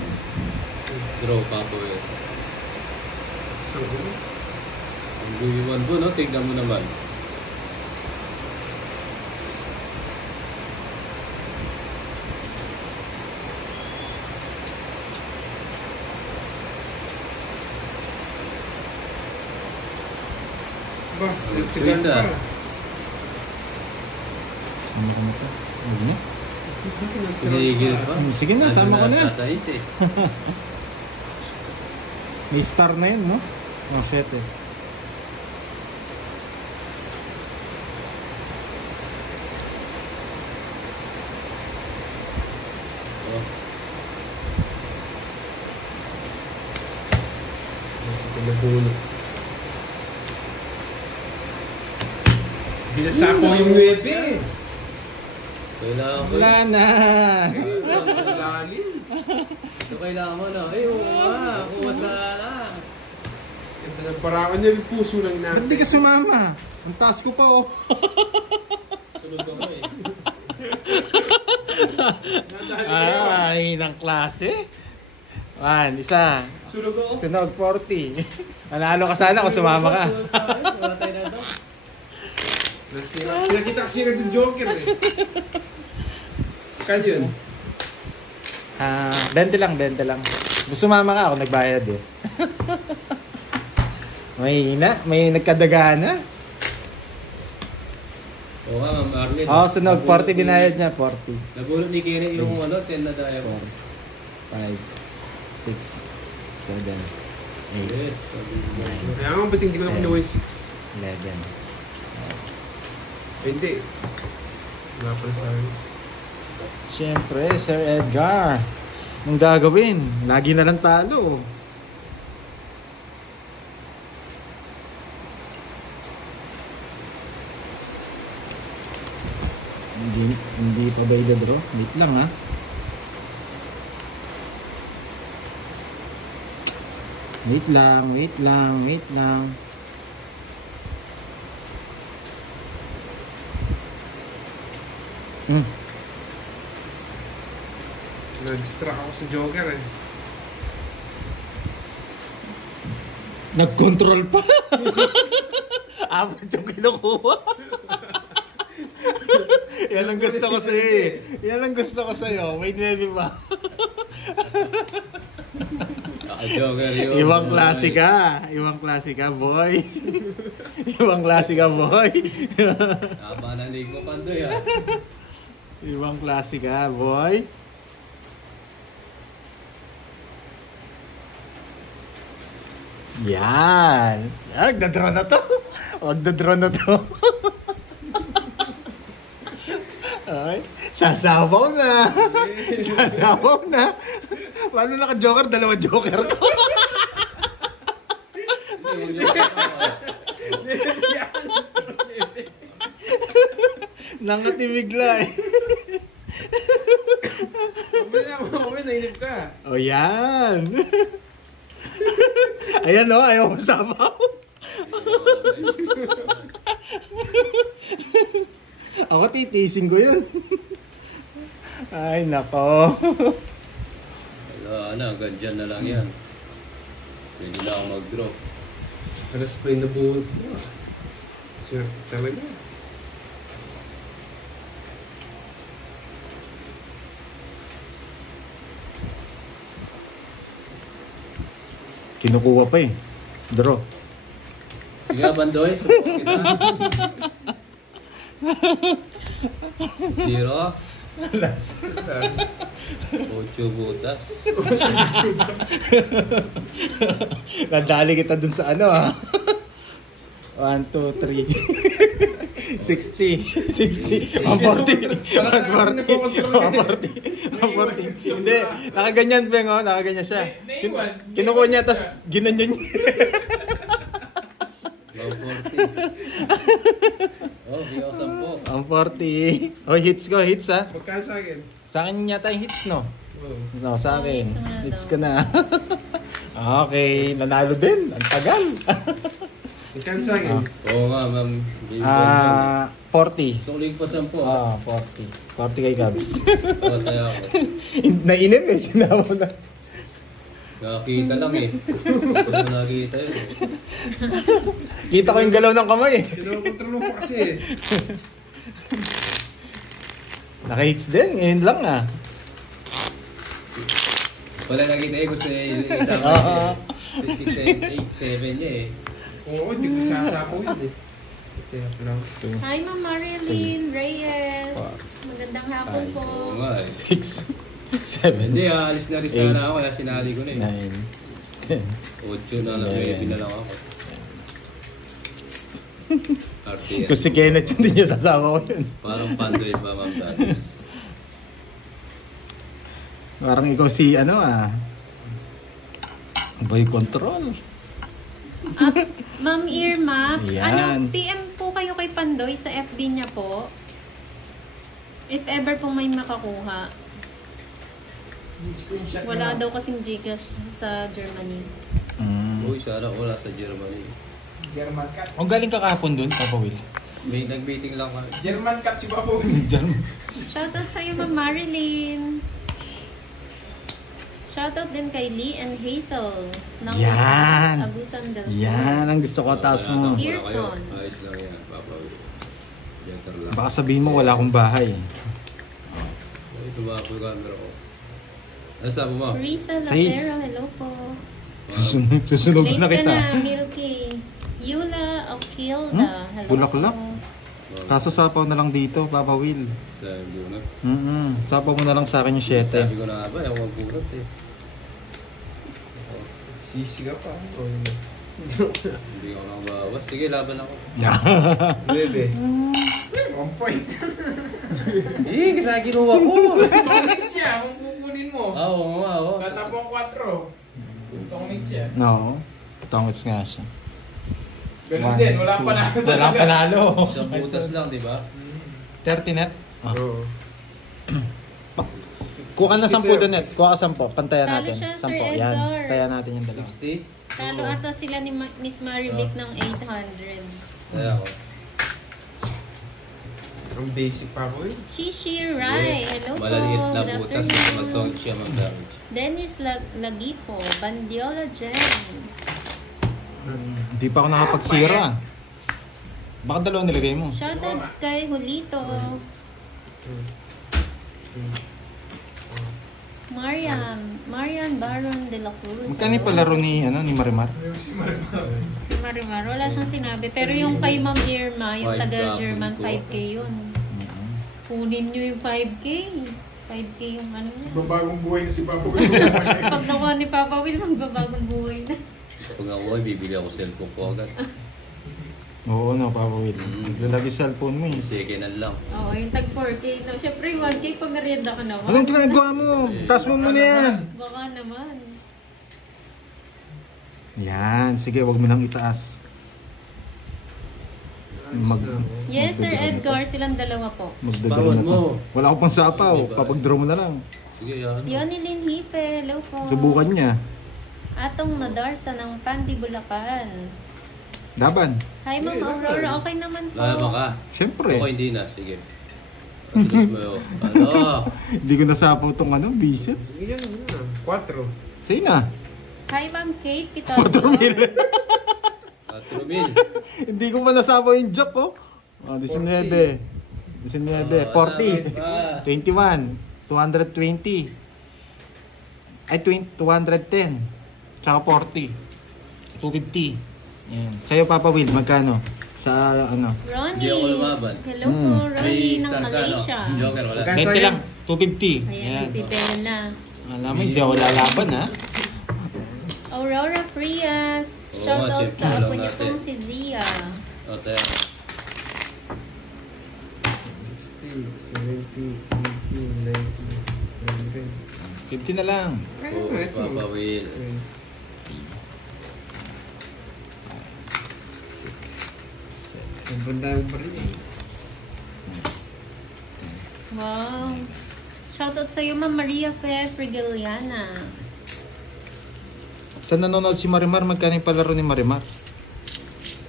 Draw, Papa Will. Isang ulo. Ang guiwan po, no? Tignan mo naman. Ba, nagtsagan pa. Sama ko na to. Huwag na. Pinigil pa. Sige na, sama ko na. Sasais eh. May star na yun, no? Oh, 7. Oh. Pinabulot. Binasa ko yung 9. Kailangan ko. Wala na. Lalim. Ito kailangan mo na. Ay, oo nga. Kuha sana. Ito na paraan niya yung puso lang Ba't natin. di ka sumama? Ang taas ko pa, oh. Sunod ako eh. Ay, ng klase. 1, isa. Sunod ako. Sunog 40. Manalo ka sana kung sumama ka. Wala tayo na ito. Nasira. Pinakita kasi nga yung Joker eh. Saan yun? 20 lang. Kung sumama ka ako, nagbayad eh. May nagkadagana. Oo nga, Ma'am Arlene. Oo, sunog. 40 Nabulot binayad ni- niya, 40. Nabulot ni Kenneth yung 10 na tayo. 4, 5, 6, 7, 8, Yes. Kaya nga ba't hindi ko na kinuha yung 6? 11. Hindi. Wala pala sa akin. Siyempre, Sir Edgar. Anong gagawin? Lagi na lang talo. Hindi pa ba i-draw? Wait lang ha. Wait lang. Na-distract ako sa Joker eh. Nag-control pa. Apat yung kinukuha. Yan ang gusto ko sa'yo eh. Yan ang gusto ko sa'yo. May 9 ba? Joker yun. Ibang klase ka. Ibang klase ka, boy. Ibang klase ka, boy. Haba ng lig mo, Pandoy ah. Ibang klase ka, boy. Yan. Magda-draw na to. Magda-draw na to. Okay. Sasabaw na. Sasabaw na. Paano naka-joker? Dalawa joker ko. Nangatimigla eh. Mamaya nainip ka. O yan. Ayan o, ayaw mo sabaw. Ako titisin ko yun. Ay nako. Wala na, hanggang dyan na lang yan. Pwede na ako mag-draw. Alas pa yung nabuhot mo. Swerte talaga. Kinukuha pa eh. Draw. Sige, Bandoy. Support kita. 0. Alas. 8 butas. Nadali kita dun sa ano ah. 1, 2, 3. 60. 60. 140. 140. Hindi. Nakaganyan, Beng, oh. Nakaganyan siya. Kinukuha niya, tapos ginanyan niya. 140. Oh, hindi ako 10. 140. Oh, hits ko. Hits ah. Magkano sa akin? Sa akin yata yung hits, no? Oo. No, sa akin. hits na Hits daw. ko na. Okay. Nanalo din. Ang tagal. Magkano sa akin? Oo nga, ma'am. 40. Suling pa 10. 40. 40 kay Gabs. Oo, tayo ako. Nainip eh. Sinama na. Nakakita lang eh. Hindi ko nakita yun. Kita ko yung galaw ng kamay eh. Kinokontrol mo pa kasi eh. Naka-hits din. Ngayon lang ah. Wala nakita eh. Gusto niya isama siya. 6, 7 niya eh. Oo, hindi ko sasapaw yun eh. Kaya lang. Hi, Ma'am Marilyn Reyes. Magandang hapon po. Oo nga eh. 6, 7, Hindi, aalis na rin sana ako. Kaya sinali ko na eh. 9, 8 na lang. Maybe na lang ako. RTS. Kung si Kenneth yun, hindi niya sasama ko yun. Parang Pandoy pa, ma'am. Dati. Parang ikaw si ano ah. Boy control. Ma'am Irma, Yan. PM po kayo kay Pandoy sa FB niya po. If ever po may makakuha. Screenshot Wala daw kasing Gcash sa Germany. Uy, sana wala sa Germany. German cat. O galing ka kahapon dun, Papa Will? May nag-meeting lang kami. German cat si Baboy. Diyan. Shoutout sa'yo, Ma'am Marilyn. Shoutout din kay Lee and Hazel. Ng Yan. Agusan del Sur. Yan ang gusto ko taas mo. Pearson. Ayos lang yan, Papa. Gentle lang. Baka sabihin mo wala akong bahay. Ay, tumapo yung camera ko. Ano sabi mo? Risa Sais. Lacero, hello po. Susunog Late na ka kita. na, Milky. Yula Okilda, hello Bulaklak? po. Kaso sapaw na lang dito, Papa Will. Sabi ko na. Sapaw mo na lang sa akin yung 7. Sabi ko na nga ba, ayaw magpurot eh. Sisi ka pa. O, hindi. Hindi ako nakabawas. Sige, laban ako. Bebe. 1 point. Eh, kasi kinuha ko. Tonic siya kung kukunin mo. Oo nga, oo. Katapong 4. Tonic siya. No. Tongits nga siya. Ganun din, wala pa na. Walang panalo. Isang butas lang, di ba? 30 net. Oo. Kuha ka na 10 doon net. Kuha ka 10. Pantayan Talo natin. siya, 10. Sir Yan. Edgar. Tayan natin yung dalawa. 60? Talo ata sila ni Miss Marivic ng 800. Kaya ako. Ang basic pa ko eh. Shishi Rai, hello po. Malaliit na Good butas. afternoon. Mag-tong siya mag-damage. Dennis Lagipo, Bandiola Jen. Hindi pa ako nakapagsira. Baka dalawa nilagay mo. Shoutout kay Julito. Marian Baron de la Cruz. Magkano yung palaro ni Marimar? Si Marimar. Si Marimar, wala siyang sinabi. Pero yung kay Ma'am Irma, yung Five taga-German, kapon ko. 5K yun. Kunin nyo yung 5K. 5K yung ano niya. Babagong buhay na si Papa Will. Pag nakuha ni Papa Will, magbabagong buhay na. Pag ako ay bibili ako cellphone ko agad. Oo, no, Papa Will. Mm. Lalagi cellphone mo eh. Second hand lang. Oo, yung tag 4K. No, syempre, 1K pa merienda ka naman. Anong ginagawa mo? Taas mo muna yan. Baka naman. Yan, sige, wag mo nang itaas. Yes, Sir Edgar, silang dalawa po. Magdadalo na Bawal mo. to. Wala akong pang sapaw. Papag-draw mo na lang. Sige, yan. Yonilyn Hipe, hello po. Subukan niya. Atong Nadarsa ng Pandi, Bulacan. Laban. Hi, Ma'am Aurora, okay naman po. Lama ka. Siyempre. Ako hindi na. Sige. Atulis mo yun. Ano? Hindi ko nasapaw tong bisit. Sige yan na. 4. Sige na. Hi, Ma'am Kate, kita 4,000. 4,000. Hindi ko pa nasapaw yung joke, oh. Oh, 19. 19. 40. 21. 220. Ay, 210. Tsaka 40. 250. Yan. Sa'yo, Papa Will, magkano? Sa ano? Ronnie. Hindi ako lumaban. Hello po, Ronnie ng star ka, no? Malaysia. Joker, wala. Magkano? 20 lang. 250. Ayan, si Bella. Alam mo, hindi ako lalaban, ha? Aurora Frias. Oo, Shoutout check sa mo apo lang niyo natin. pong si Zia. O, tayo. 60, 70, 80, 90, 50 na lang. 100. Oh, Papa Will. Sobrang dami pa rin. Wow. Shoutout sa iyo, Ma'am Maria Fe Frigiliana. Saan nanonood si Marimar? Magkano yung palaro ni Marimar?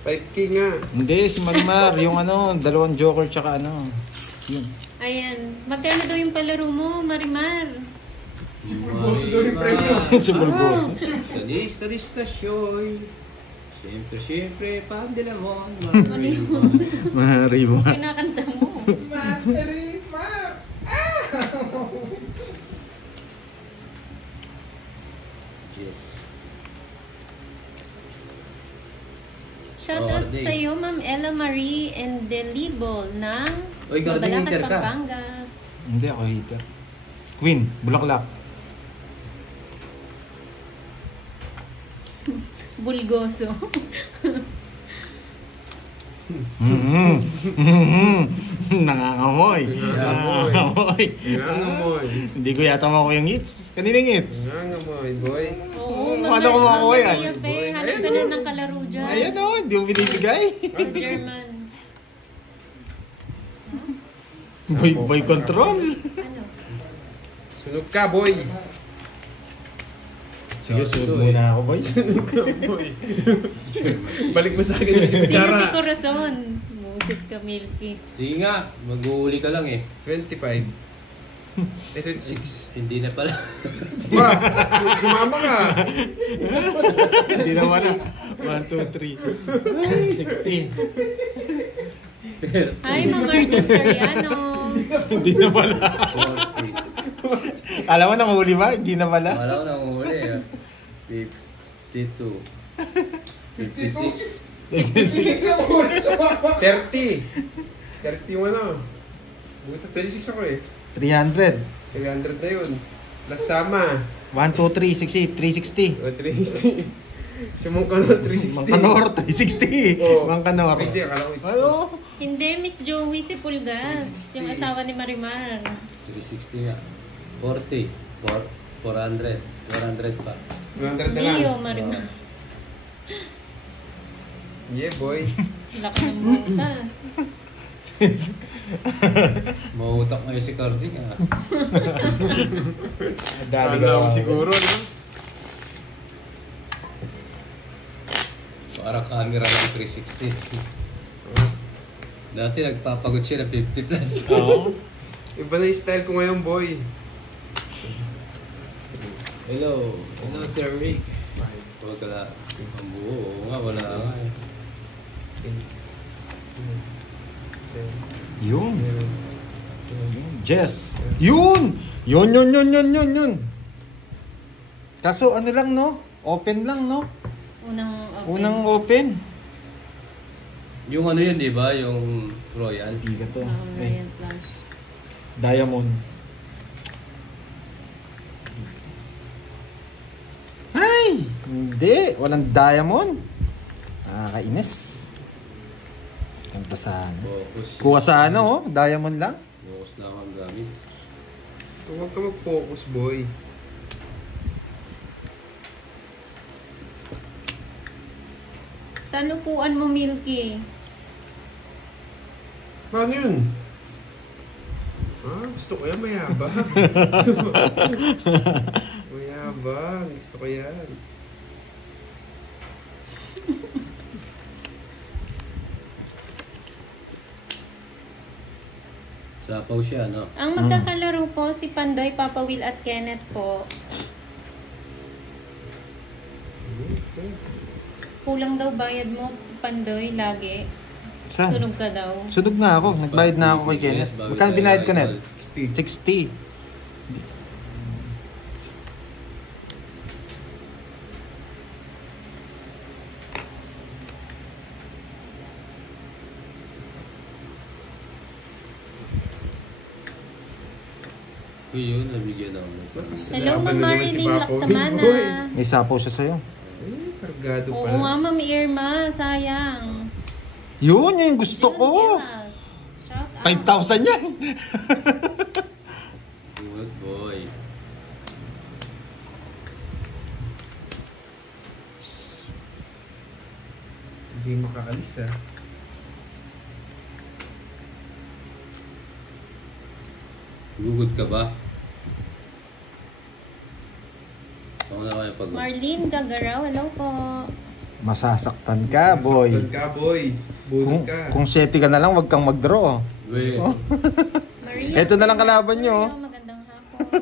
5K nga. Hindi, si Marimar. Yung dalawang joker tsaka Yun. Ayan. Magkano daw yung palaro mo, Marimar? Boss daw yung premyo. Si Bulbos. Sa listasyon. Siyempre, Pandilamon. Ano yun? Marimar. Kinakanta mo. Marimar! Yes. Shoutout Day. sa iyo, Ma'am Ella Marie and Delibol ng Oy, garden Mabalacat, hater ka. Pampanga. Hindi, ako hater. Queen, Bulaklak. Bulgoso. Nangangamoy. Nangangamoy. Nangangamoy. Hindi ko yata makuha yung hits. Kanina yung hits. Nangangamoy, boy. Oo, Paano ko makuha yan? Maria Fe, hanap ka na ng kalaro dyan. Ayan o, hindi mo binibigay. Sa German. Boy control. Ano? Sunog ka, boy. Sige, sunod muna ako, boy. Sunog ka, boy. Balik mo sa akin yung Sino si kutsara. Corazon? Musit ka, Milky. Sige nga, mag-uuli ka lang eh. 25. 26. Hindi na pala. Ba, sumama ka. Hindi naman na. 1, 2, 3. 16. Hi, Ma'am Martin Soriano. Hindi na pala. 40. Alam mo, nanghuli ba? Hindi na pala. Wala ko nang uli ah. 52. 56. 30. 30 yung ano. Buta, 26 ako eh. 300. 300 na yun. Nasama. 1, 2, 3, 60, 360. O, 360. Si Mongkanor, 360. Mangkanor, 360. Oo. Mangkanor. Hindi, akala ko it's Ano? Hindi, Miss Joey si Pulgas. Yung asawa ni Marimar. 360 nga. 40. 400. 400 pa. 200 na lang. Mio, Marimar. Yeah, boy. Laki ng butas. Mautak ngayon si Carding ah. Dali Akala ko siguro, no? Parang camera lang 360. Dati nagpapagod siya na 50 plus. Oo. Iba na yung style ko ngayon, boy. Hello. Hello, Sir Rick. Huwag ka na. Ang buo. Oo nga, wala nga eh. Yun. Jess. Yun! Yun. Kaso ano lang, no? Open lang, no? Unang open. Yung ano yun, di ba? Yung Royal. Hindi ka to. Royal Flush. Diamond. Ay! Hindi. Walang diamond. Nakakainis. Kanta sana. Focus. Kuha sana, oh. Diamond lang. Focus lang ang gamit. Huwag ka mag-focus, boy. Saan upuan mo, Milky? Paano yun? Gusto ko yan, mayabang. Mayabang, gusto ko yan. Sapaw siya, no? Ang magkakalaro po si Pandoy, Papa Will at Kenneth po. Kulang daw bayad mo, Pandoy, lagi. Saan? Sunog ka daw. Sunog na ako. Nagbayad na ako kay Kenneth. Bago Magkano tayo binayad ko, idol. Net? 60. Uy, yun, nabigyan ako. Hello, Laban Ma'am na naman si Marilyn Papa Will, Laksamana. boy. May sapaw siya sa'yo. Kargado Oo pala. nga, Ma'am Irma. Sayang. Yun yung gusto ko. Yes. Shout out. 5,000 yan. Good boy. Hindi makaalis, ah. Gugod ka ba? Ako na kaya pag... Marlene Gagaraw, hello po. Masasaktan ka, boy. Saktan ka, boy. Bunod ka. Kung 7 ka na lang, wag kang mag-draw. Uy, Maria, Eto na lang kalaban nyo. hello, magandang hapon.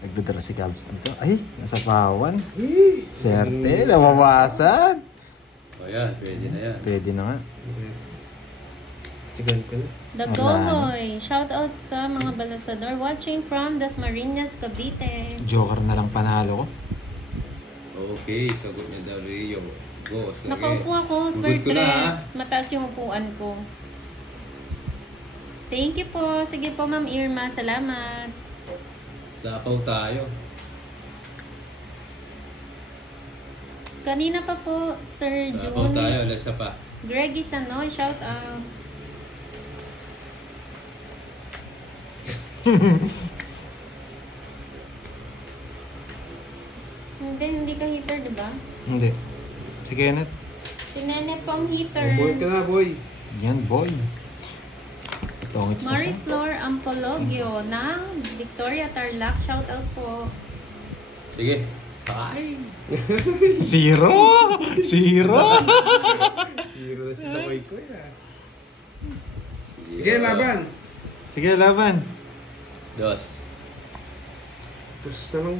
Nagdadala si Calves nito. Ay, nasa pawan. Eh, Swerte, nabawasan. o yan, pwede na yan. Pwede na nga. Tsigan ko na. Dagohoy, shout out sa mga balasador watching from Dasmariñas, Cavite. Joker na lang panalo ko. Okay, sagot niya daw Rio. Go, sige. Nakaupo ako, Gugod ko na, ha? Swertres. Mataas yung upuan ko. Thank you po. Sige po, Ma'am Irma. Salamat. Sapaw tayo. Kanina pa po, Sir Sapaw tayo, June. alasa pa. Greggy Sanoy, shout out. Hindi ka heater, di ba? Hindi. Si Kenneth. Si Nene po ang heater. Boy ka na, boy. Yan, boy. Tongits na siya. Marie Flor Ampologio ng Victoria Tarlac, shout out po. Sige. Ay! Zero! Zero! Hero na si Lokoy ko, ya. Sige, laban. Sige, laban. Dos. Tapos naman.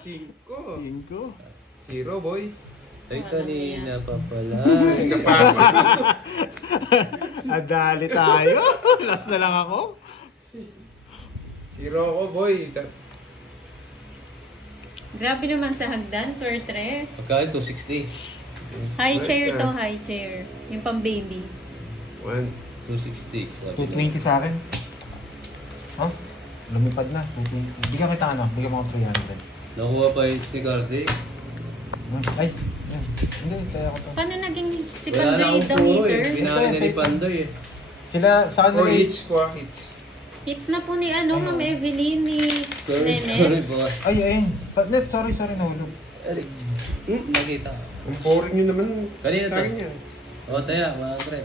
5. 0, boy. Ay, kanina pa pala. Adali tayo. Last na lang ako. 0 ako, boy. Grabe naman sa hagdan, Swertres. Pagkain, 260. High chair to, high chair. Yung pang baby. 1. 260. Sabi ko. 220 sa akin. Oh, lumipad na. 220. Bigyan kita ano? Bigyan mo ako 300. Nakuha pa yung si Cardi. Ay, yan. Hindi, kaya ko to. Paano naging si Wala na Pandoy akong the po heater? eh. Pinakain na ni Pandoy eh. Sila, sa kanila Oh, hits ko, hits. Hits na po ni Ma'am Evelyn, ni Sorry, Nene. sorry boss. Ay, ayun. Net, sorry, nahulog. Nakita. Ang boring nyo naman Kanina sa to. akin yan. O, taya, mga pre.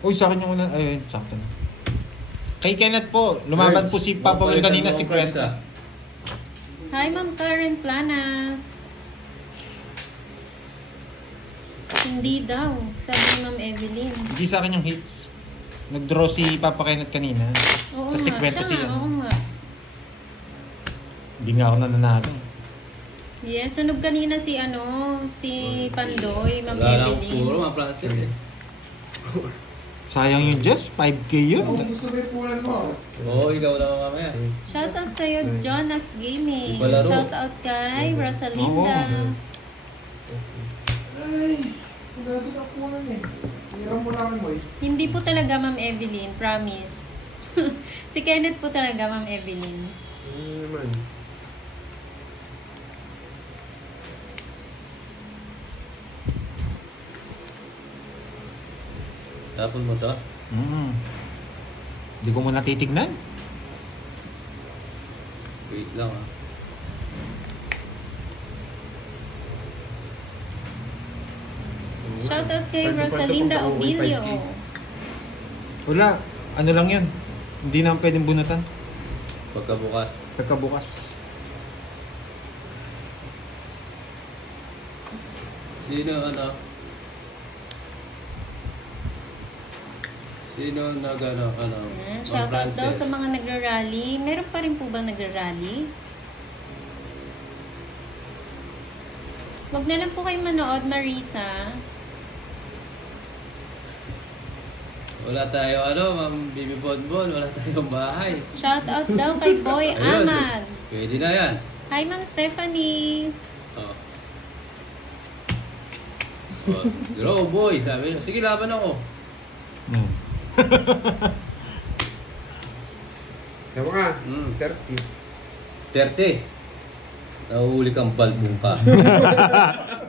Uy, sa akin yung una. Ayun, sakto na. Kay Kenneth po, lumaban po si Papa Will kanina, si Kwenta. Hi, Ma'am Karen Planas. Hindi daw, sabi ni Ma'am Evelyn. Hindi sa akin yung hits. Nag-draw si Papa Kenneth kanina. Oo Tapos si nga, Kwenta siya si nga, oo nga. Hindi nga ako nananalo. Yes, sunog kanina si si Pandoy, Ma'am Wala lang Evelyn. puro mga plastic eh. Sayang yung Jess, 5K yun. Ako gusto ko yung punan mo. Oo, ikaw lang mamaya. Shoutout sa'yo, Jonas Gaming. Palaro. Shoutout kay Rosalinda. Oo. Ay, maganda ka punan eh. Hiram mo lang mo eh. Hindi po talaga, Ma'am Evelyn. Promise. Si Kenneth po talaga, Ma'am Evelyn. Ano naman? Tapon mo to? Hindi ko muna titignan. Wait lang ah. Shoutout kay Rosalinda Obilio. Wala, ano lang yun. Hindi na pwedeng bunutan. Pagkabukas. Pagkabukas. Sino ano? Sino nag-ano? Ayan, Ma'am shoutout daw Frances. sa mga nagra-rally. Meron pa rin po ba nagra-rally? Huwag na lang po kayo manood, Marisa. Wala tayo Ma'am Bibi Bonbon. Wala tayong bahay. Shoutout daw kay Boy Ayun. Amag. Pwede na yan. Hi, Ma'am Stephanie. Oh. Oh, draw boy, sabi niya. Sige, laban ako. Hmm. Tama ka. 30. 30. Nahuhuli kang balbong ka.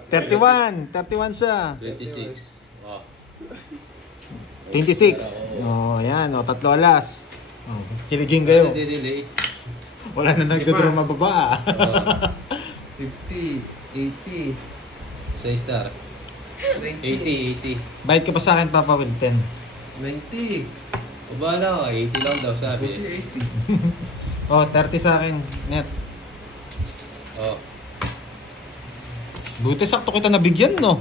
31. 31 siya. 26. Oh. 26. Oh, ayan. Oh, 3 alas. Oh, kiligin kayo. Ano delay? Wala na nagdodraw mababa. Oh. 50. 80. Sa star. 80. Bayad ka pa sa akin, Papa, with 10. 90. O ba na, 80 lang daw sabi. Kasi 80. Oh, 30 sa akin, net. Oh. Buti sakto kita nabigyan, no?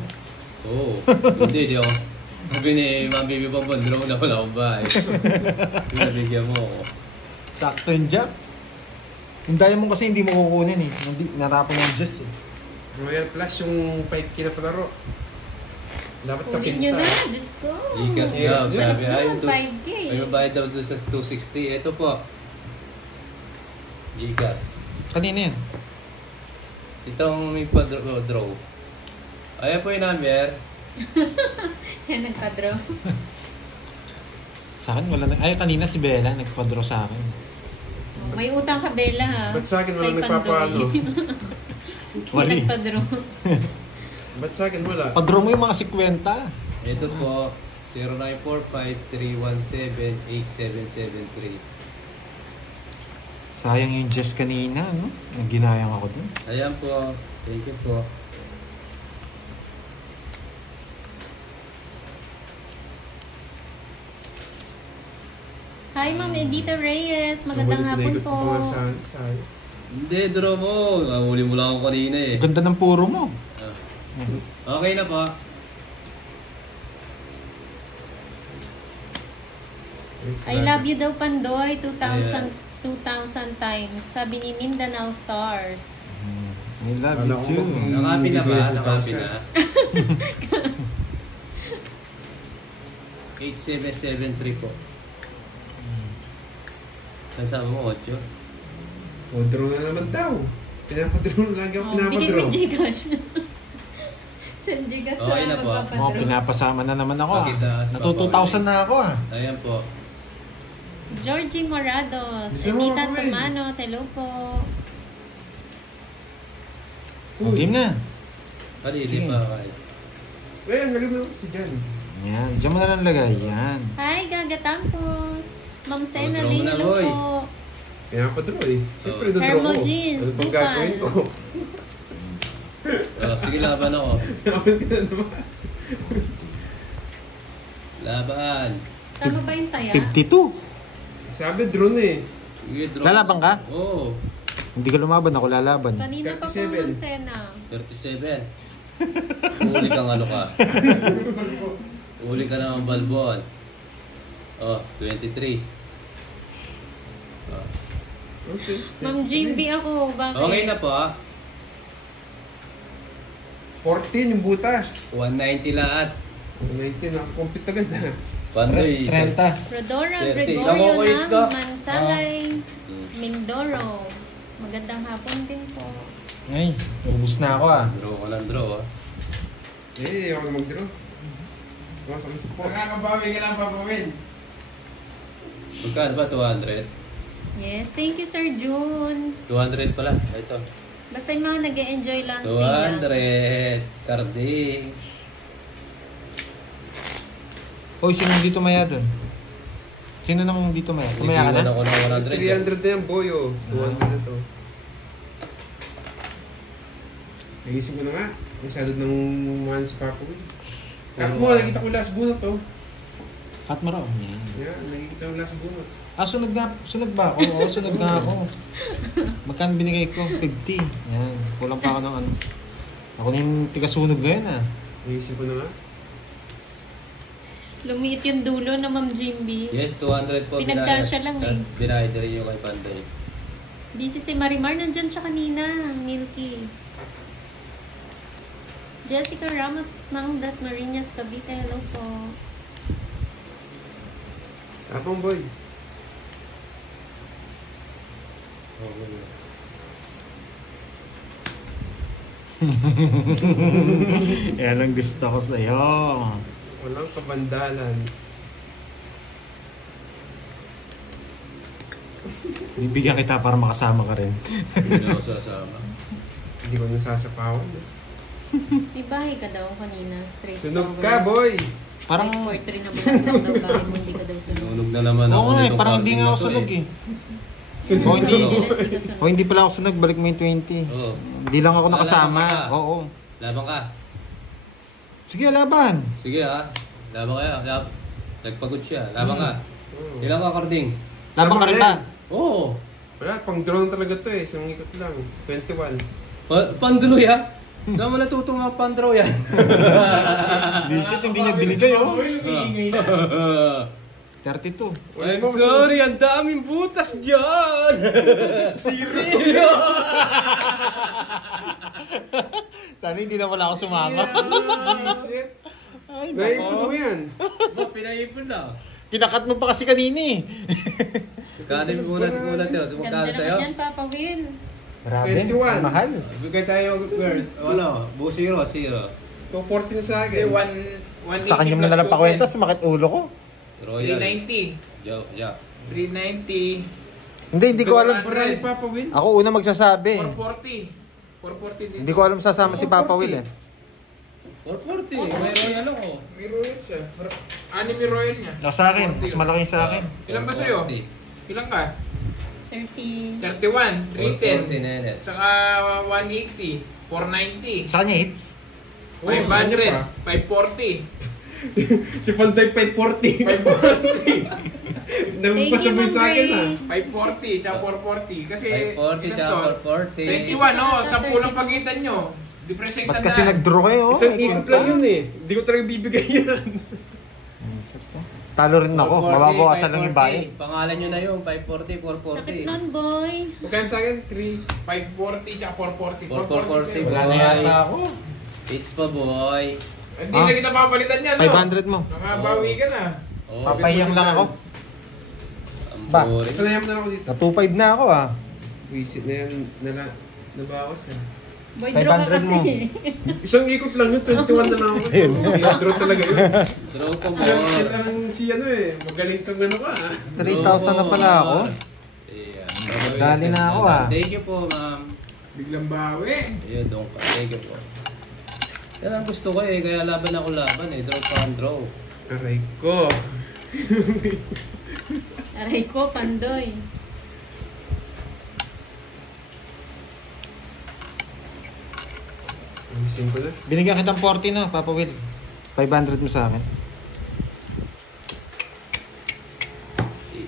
Oo. Hindi, di ako. Sabi ni Ma'am Bibi Bonbon, draw na wala akong bahay. Nabigyan mo ako. Sakto yung job. Yung diamond kasi hindi mo kukunin eh. Natapon yung Jess eh. Royal Plus yung 5K na palaro. Dapat Kunin nyo kapinta. na, Diyos ko. Ikas daw, sabi. Sarap Ay, naman, 5K. Ay, mabayad daw doon sa 260. Ito po. Ikas. Kanina yan. Itong may pa-draw. Ayan po yung number. Yan, nagpa-draw. Sa akin wala na. Ay, kanina si Bella nagpa-draw sa akin. May utang ka, Bella, ha? Ba't sa akin wala Kay nagpapaano? Pandoy. Wali. Nagpa-draw. Ba't sa akin wala? Pa-draw mo yung mga 50. Ito po. 0945-317-8773. Sayang yung Jess kanina, no? Nagginayang ako dun. Ayan po. Thank you po. Hi, Ma'am Edita Reyes. Magandang hapon po. Hindi, draw mo. Mahuli mo lang ako kanina eh. Ganda ng puro mo. Ah. Okay na po. I love you daw, Pandoy. 2,000 Ayan. 2,000 times. Sabi ni Mindanao Stars. I love you too. Nakapi na ba? Nakapi na. 8773 po. Saan sabi mo? 8? O, draw na naman daw. Pinapadraw na lagi ako Bigay pinapadraw. mo Gcash. Send Gcash Okay sa na po. Oh, magpapadro. pinapasama na naman ako ah. Pakita sa Natu 2,000 na ako ah. Ayan po. Georgie Morados. Bisa mo Edita ako, Tumano. Hello po. Oh, game na. Kalili Sige. pa kayo. Eh, ang lagay mo naman si Jan. Yan, diyan mo na lang lagay. Yan. Hi, Gaga Tampos. Ma'am Sena draw mo Lee. na, Hello boy. po. Pinapadraw eh. Siyempre, Oh. dodraw Thermal ko. jeans, Ano pang Dupan. gagawin ko? Oh, sige, laban ako. Naman ka na naman. Laban. Tama ba yung taya? 52. Sabi, drone eh. Sige, draw. Lalaban ka? Oo. Hindi ka lumaban, ako lalaban. Kanina pa po 37. Ma'am Sena. 37. Uli kang ano ka. Uli ka naman balbon. Oh, 23. Oh. Okay. Ma'am Jimby ako. Bakit? Okay na po. 14 yung butas. 190 lahat. 19 na. Compute agad na. Pandoy, 30. Rodora 30. Gregorio Nakukuits ka? ng Mansalay, Mindoro. Magandang hapon din po. Ay, ubus na ako ah. Draw ko lang draw. Eh, ako na mag-draw. Sama sa po. Nakakabawi ka lang, Papa Will. Magkano ba? 200? Yes, thank you Sir June. 200 pala. Ito. Basta yung mga nag-e-enjoy lang. 200. Carding. Hoy, sino dito maya dun? Sino namang dito maya? Tumaya ka Nag-iwan na? ako ng 100. 300 na yan, boy, oh. 200 na to. Nagising ko na nga. Masyado ng mahal si Papa Will. Kat mo, nakita ko last bunot, oh. Kat mo raw. Yan. Yan, nakikita ko last bunot. Ah, sunod ba ako? Oo, sunod nga ako. Magkano binigay ko? 50. Yan. Kulang pa ako ng ano. Ako na yung tiga-sunog ngayon ah. Nagising ko na nga. Lumiit yung dulo na Ma'am Jimby. Yes, 200 po. Pinagkasya lang eh. Tapos binayad rin yung kay Pandoy. Busy si Marimar. Nandyan siya kanina. Milky. Jessica Ramos ng Dasmariñas, Cavite. Hello po. Apong, boy. Yan ang gusto ko sa'yo. Walang kabandalan. Bibigyan kita para makasama ka rin. Hindi na ako sasama. Hindi ko nasasapawan. May bahay ka daw kanina. Straight Sunog forward. ka, boy! Parang Parang, poetry na lang daw bahay mo. Hindi ka daw sunog. Sinunog na naman ako oo nga eh, nitong parang hindi parking nga na ako to sunog eh. Sunog. Oh, hindi. Hindi ka sunog. O hindi pala ako sunog, balik mo yung 20. Oo. Hindi lang ako nakasama. Lalaban ka. Oo. Laban ka. Sige, laban. Sige ha. Laban kaya. Nagpagod siya. Laban ka. Oh. Ilang ka, Carding? Laban ka rin ba? Oo. Wala, pang drone talaga to eh. Isang ikot lang. 21. Pandroy ha? Saan mo natutong ang pandroy ha? Visit, hindi niya binigay oh. Iingay na. 32. I'm sorry, ang daming butas dyan! Zero! Sana hindi na wala ako sumama. Shit. Ay, Naipon mo nako. yan. Ba, pinaipon na. Pinakat mo pa kasi kanina eh. Magkano yung una tiyo? Magkano Ganda sa'yo? naman yan, Papa Will. Grabe, 21. mahal. Bigay tayo, ano, buo 0. 240 na sa Okay, akin. 180 Sa kanya mo na lang pakwenta, sumakit ulo ko. Royal. 390. Yeah. 390. Hindi ko alam. Para ni Papa Will. Ako una magsasabi. 440. 440 dito. Hindi ko alam sasama si Papa Will eh. 440. May royal ako. May royal siya. Anime royal niya. O sa akin, mas malaki yung sa akin. Ilan ba sa'yo? 440. Ilan ka? 30. 31, 440 310. nene. Saka 180, 490, Sa kanya hits. 500, 540, Si Panday 540. 540, Nagpasabay sa akin ah. 540, tsaka 440. Kasi 540 ilan tsaka to? 440. 21, no? 10 lang pagitan nyo. Di pa siya Ba't isang kasi daan. nag-draw kayo? oh? Isang ikot lang yun eh. Hindi ko talaga bibigay yan. Talo rin ako. 440, Mababawasan lang yung 540. bayad. Pangalan nyo na yun, 540, 440. Sakit nun, boy. Magkano sa akin? 3. 540, tsaka 440. 440 sa'yo. Wala na yata ako. It's pa boy. Hindi na kita papalitan yan, no? 500 mo. Nakabawi ka na. Oh, Papahiyang lang ako. ang Ba? boring. Palayam na ako dito. Na 2.5 na ako ah. Visit na yan. Nabawas eh. Boy, draw ka 500 mo. kasi. Isang ikot lang yun. 21 na lang ako. Draw talaga yun. Draw pa Siya more. lang si ano eh. Magaling kang ano ka ah. 3,000 na pala ako. Yeah. Dali na ako, ah. Thank you po, ma'am. Biglang bawi. Ayun, doon ka. Thank you po. Yan ang gusto ko eh. Kaya laban ako laban eh. Draw pa ang draw. Aray ko. Aray ko, Pandoy. Ayusin ko na. Binigyan kitang 40 na, Papa Will. 500 mo sa akin.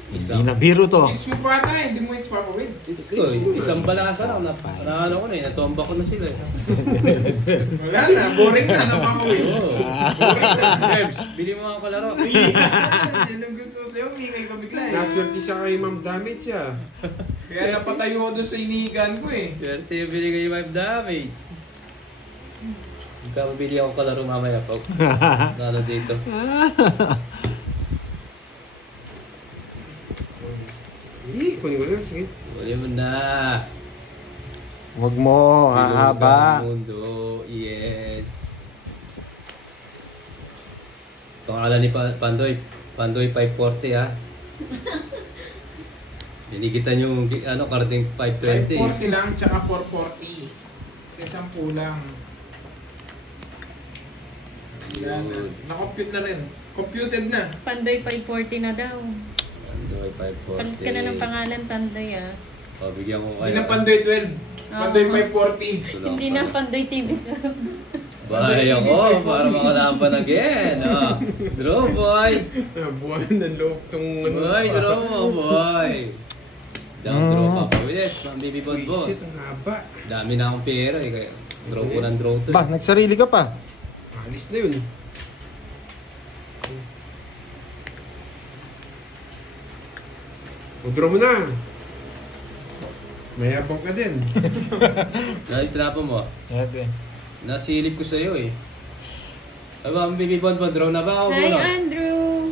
Hindi na biro to. Hits mo pa ata eh. Hindi mo hits papawid. It's ko. Isang balasa na. Ano ko na eh. Natomba ko na sila eh. Wala na. Boring na na papawid. Oo. Boring na. Herbs, bili mo ang kalaro. Yan ang gusto ko sa'yo. Umingay ka bigla eh. Naswerte siya kay Ma'am Damage ah. Kaya napatayo ko doon sa inihigan ko eh. Swerte yung binigay 5 damage. Magkabili ako kalaro mamaya po. Lalo dito. kunin ko na. Sige. Kunin mo na. Huwag mo, hahaba. Ilog ang mundo. Yes. Pangalan ni Pandoy. Pandoy 540 ha. Dinigitan yung carding 520. 540 lang, tsaka 440. Sa isang pulang. Yan. Yun. Na-compute na rin. Computed na. Pandoy 540 na daw. Pandoy 540. Palit ka na ng pangalan, Pandoy ah. O, bigyan ko Hindi kayo. na Pandoy 12. Pandoy Oo. 540. Ito lang Hindi pala. na Pandoy TV. Bahay ako para makalaban again. Draw boy. Buwan ng loob tong Boy, draw mo boy. Down draw pa pa. Yes, pang baby bonbon. Wisit, ang haba. Dami na akong pera eh. Kaya draw ko ng draw to. Ba, nagsarili ka pa. Alis na yun. Draw mo na. Mayabang ka din. Nalitrapo mo. Sabi. Nasilip ko sa'yo eh. Ay ba, ang baby bonbon, draw na ba ako Hi, muna? Andrew!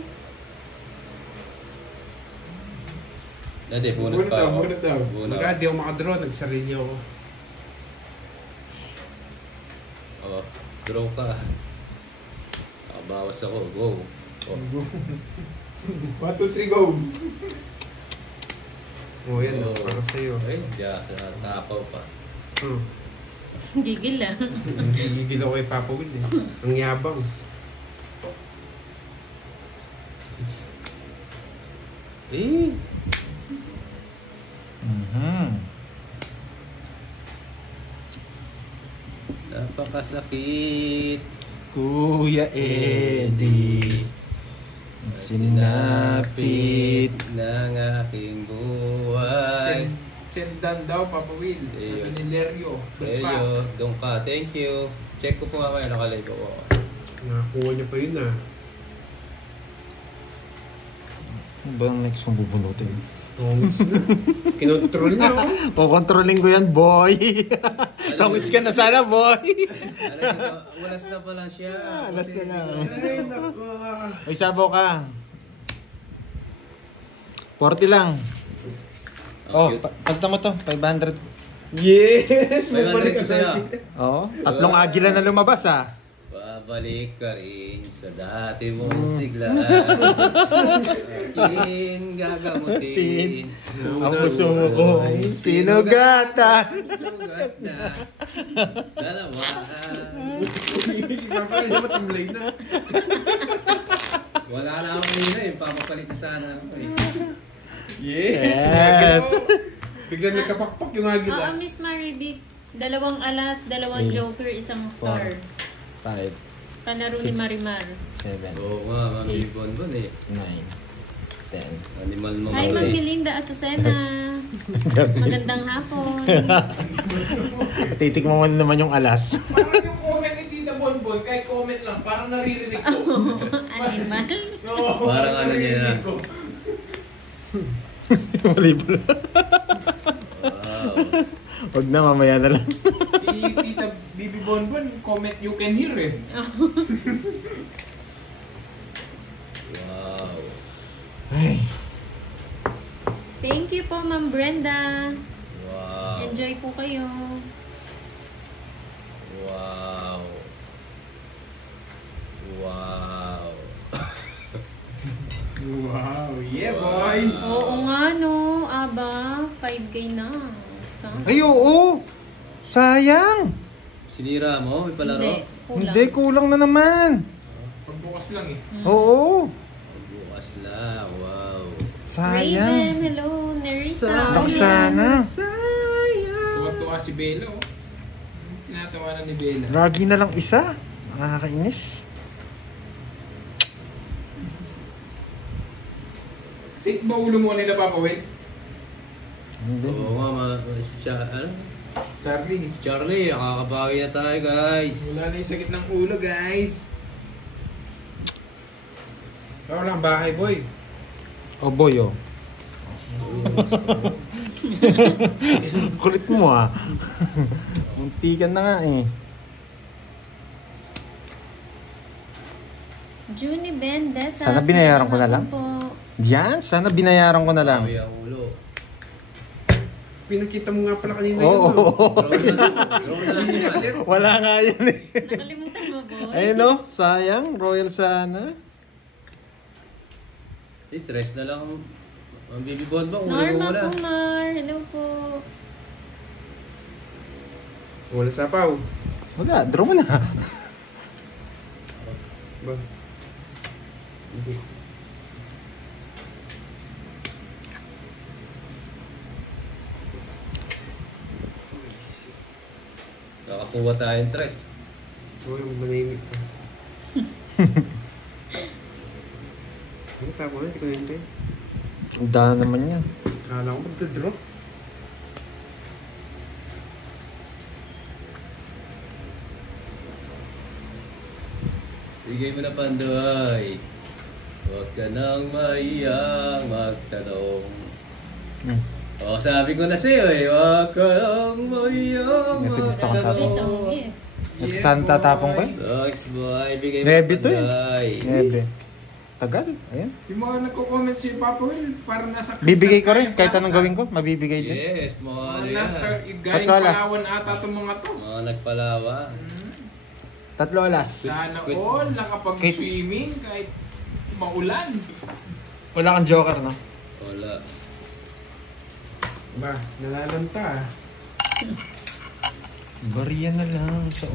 Dati, bunot pa ako. Bunot daw. Bunot. Wala, di ako makadraw. Nagsarili ako. Oo, draw ka. Bawas ako, go. Oh. 1, 2, 3, go! Oh, yan. Oh. Para sa'yo. Ay, diya, sa tapaw pa. Gigil ah. Gigil ako kay Papa Will eh. Ang yabang. Eh, napakasakit. Kuya Eddie, sinapit. ng aking buhay. Sendan daw, Papa Will. Eyo. Sabi ni Lerio. Eyo, doon ka. Thank you. Check ko po nga kayo, nakalay ko. Nakakuha niya pa yun ah. Ano ba ang next kong bubunutin? Tongits na. Kinontrol na ako. Kukontrolin ko yan, boy. Tongits ka na sana, boy. Walas na pa lang siya. Walas na lang. Ay, naku. May sabaw ka. 40 lang. Oh, pagta mo to, 500. Yes! 500 ko sa'yo. Oo, tatlong agila na lumabas ah. Babalik ka rin sa dati mong sigla. Akin gagamutin. Ang puso ko, sinugatan. Sugat na sa lawakan. Si Papa Will, dapat tamlay na. Wala na akong nila eh. Papapalit na sana ako eh. Yes. Biglang nagkapakpak yung Oo, agila. Miss Marivic. 2 alas, 2 joker, 1 star. 5, Kalaro ni Marimar. 7, Oo nga, Mami Bonbon eh. 9, 10. Animal mo Hi, nga Ma'am eh. Belinda at Susena. Magandang hapon. Titik mo naman yung alas. Parang yung comment ni Tita Bonbon, kahit comment lang, parang naririnig ko. Animal. No, Parang ano niya na. naririnig ko. Mali pala. Wow. Huwag na, mamaya na lang. Si Tita Bibi Bonbon, comment you can hear eh. Wow. Ay. Thank you po, Ma'am Brenda. Wow. Enjoy po kayo. Wow. Wow. Wow, yeah boy! Oo nga no, aba, 5K na. Ay, oo. Sayang. Sinira mo? May palaro? Hindi, kulang. Hindi, kulang na naman. Pagbukas lang eh. Oo. Bukas lang. Wow. Raven, Sayang. hello, Nerissa. Laksana. Tuwa-tuwa si Bella oh. Tinatawanan ni Bella. Lagi na lang isa. Nakakainis. Safe ba ulo mo nila, Papa Will? Hindi. Oo nga, ano? Si Charlie. Charlie, nakakabawi na tayo guys. Wala na yung sakit ng ulo, guys. Ikaw lang, bahay boy. Oh, boy, oh. Kulit mo ah. Muntikan na nga eh. Junie Bendesa. Sana binayaran ko na lang. Po. Yan, sana binayaran ko na lang. Bawi ang ulo. Pinakita mo nga pala kanina Oo. yun. No? Draw na naman. Wala nga yan eh. Nakalimutan mo, boy. Ayun no, sayang. Royal sana. Tres na lang ang baby bonbon. Uli mo Norma muna. Kumar, hello po. Wala sapaw. Wala, draw mo na. Ba? Hindi. Nakakuha tayong tres. Oo, manahimik pa. Ano tapo na? Hindi ko nahintay. Ang daan naman yan. Kala ko magda-draw. Bigay mo na Pandoy. Huwag ka nang maiyang magtanong. Hmm. O, sabi ko na sa'yo eh. Huwag ka nang maiyang Ito gusto kong tapong. Itong yes. Ito saan tatapong ko eh? Dogs boy, bigay mo Nebe na to eh. Pandoy. Nebe. Tagal. Ayan. Yung mga nagko-comment si Papa Will, parang nasa Crystal Bibigay ko rin. Triumph Kahit ata. anong gawin ko, mabibigay din. Yes, mga ano Mga yan. galing Patolas. Palawan ata itong mga to. Mga nagpalawa. Tatlo alas. Sana Quits. all nakapag-swimming kahit maulan. Wala kang joker, no? Wala. Ba, nalalanta ah. Bariya na lang sa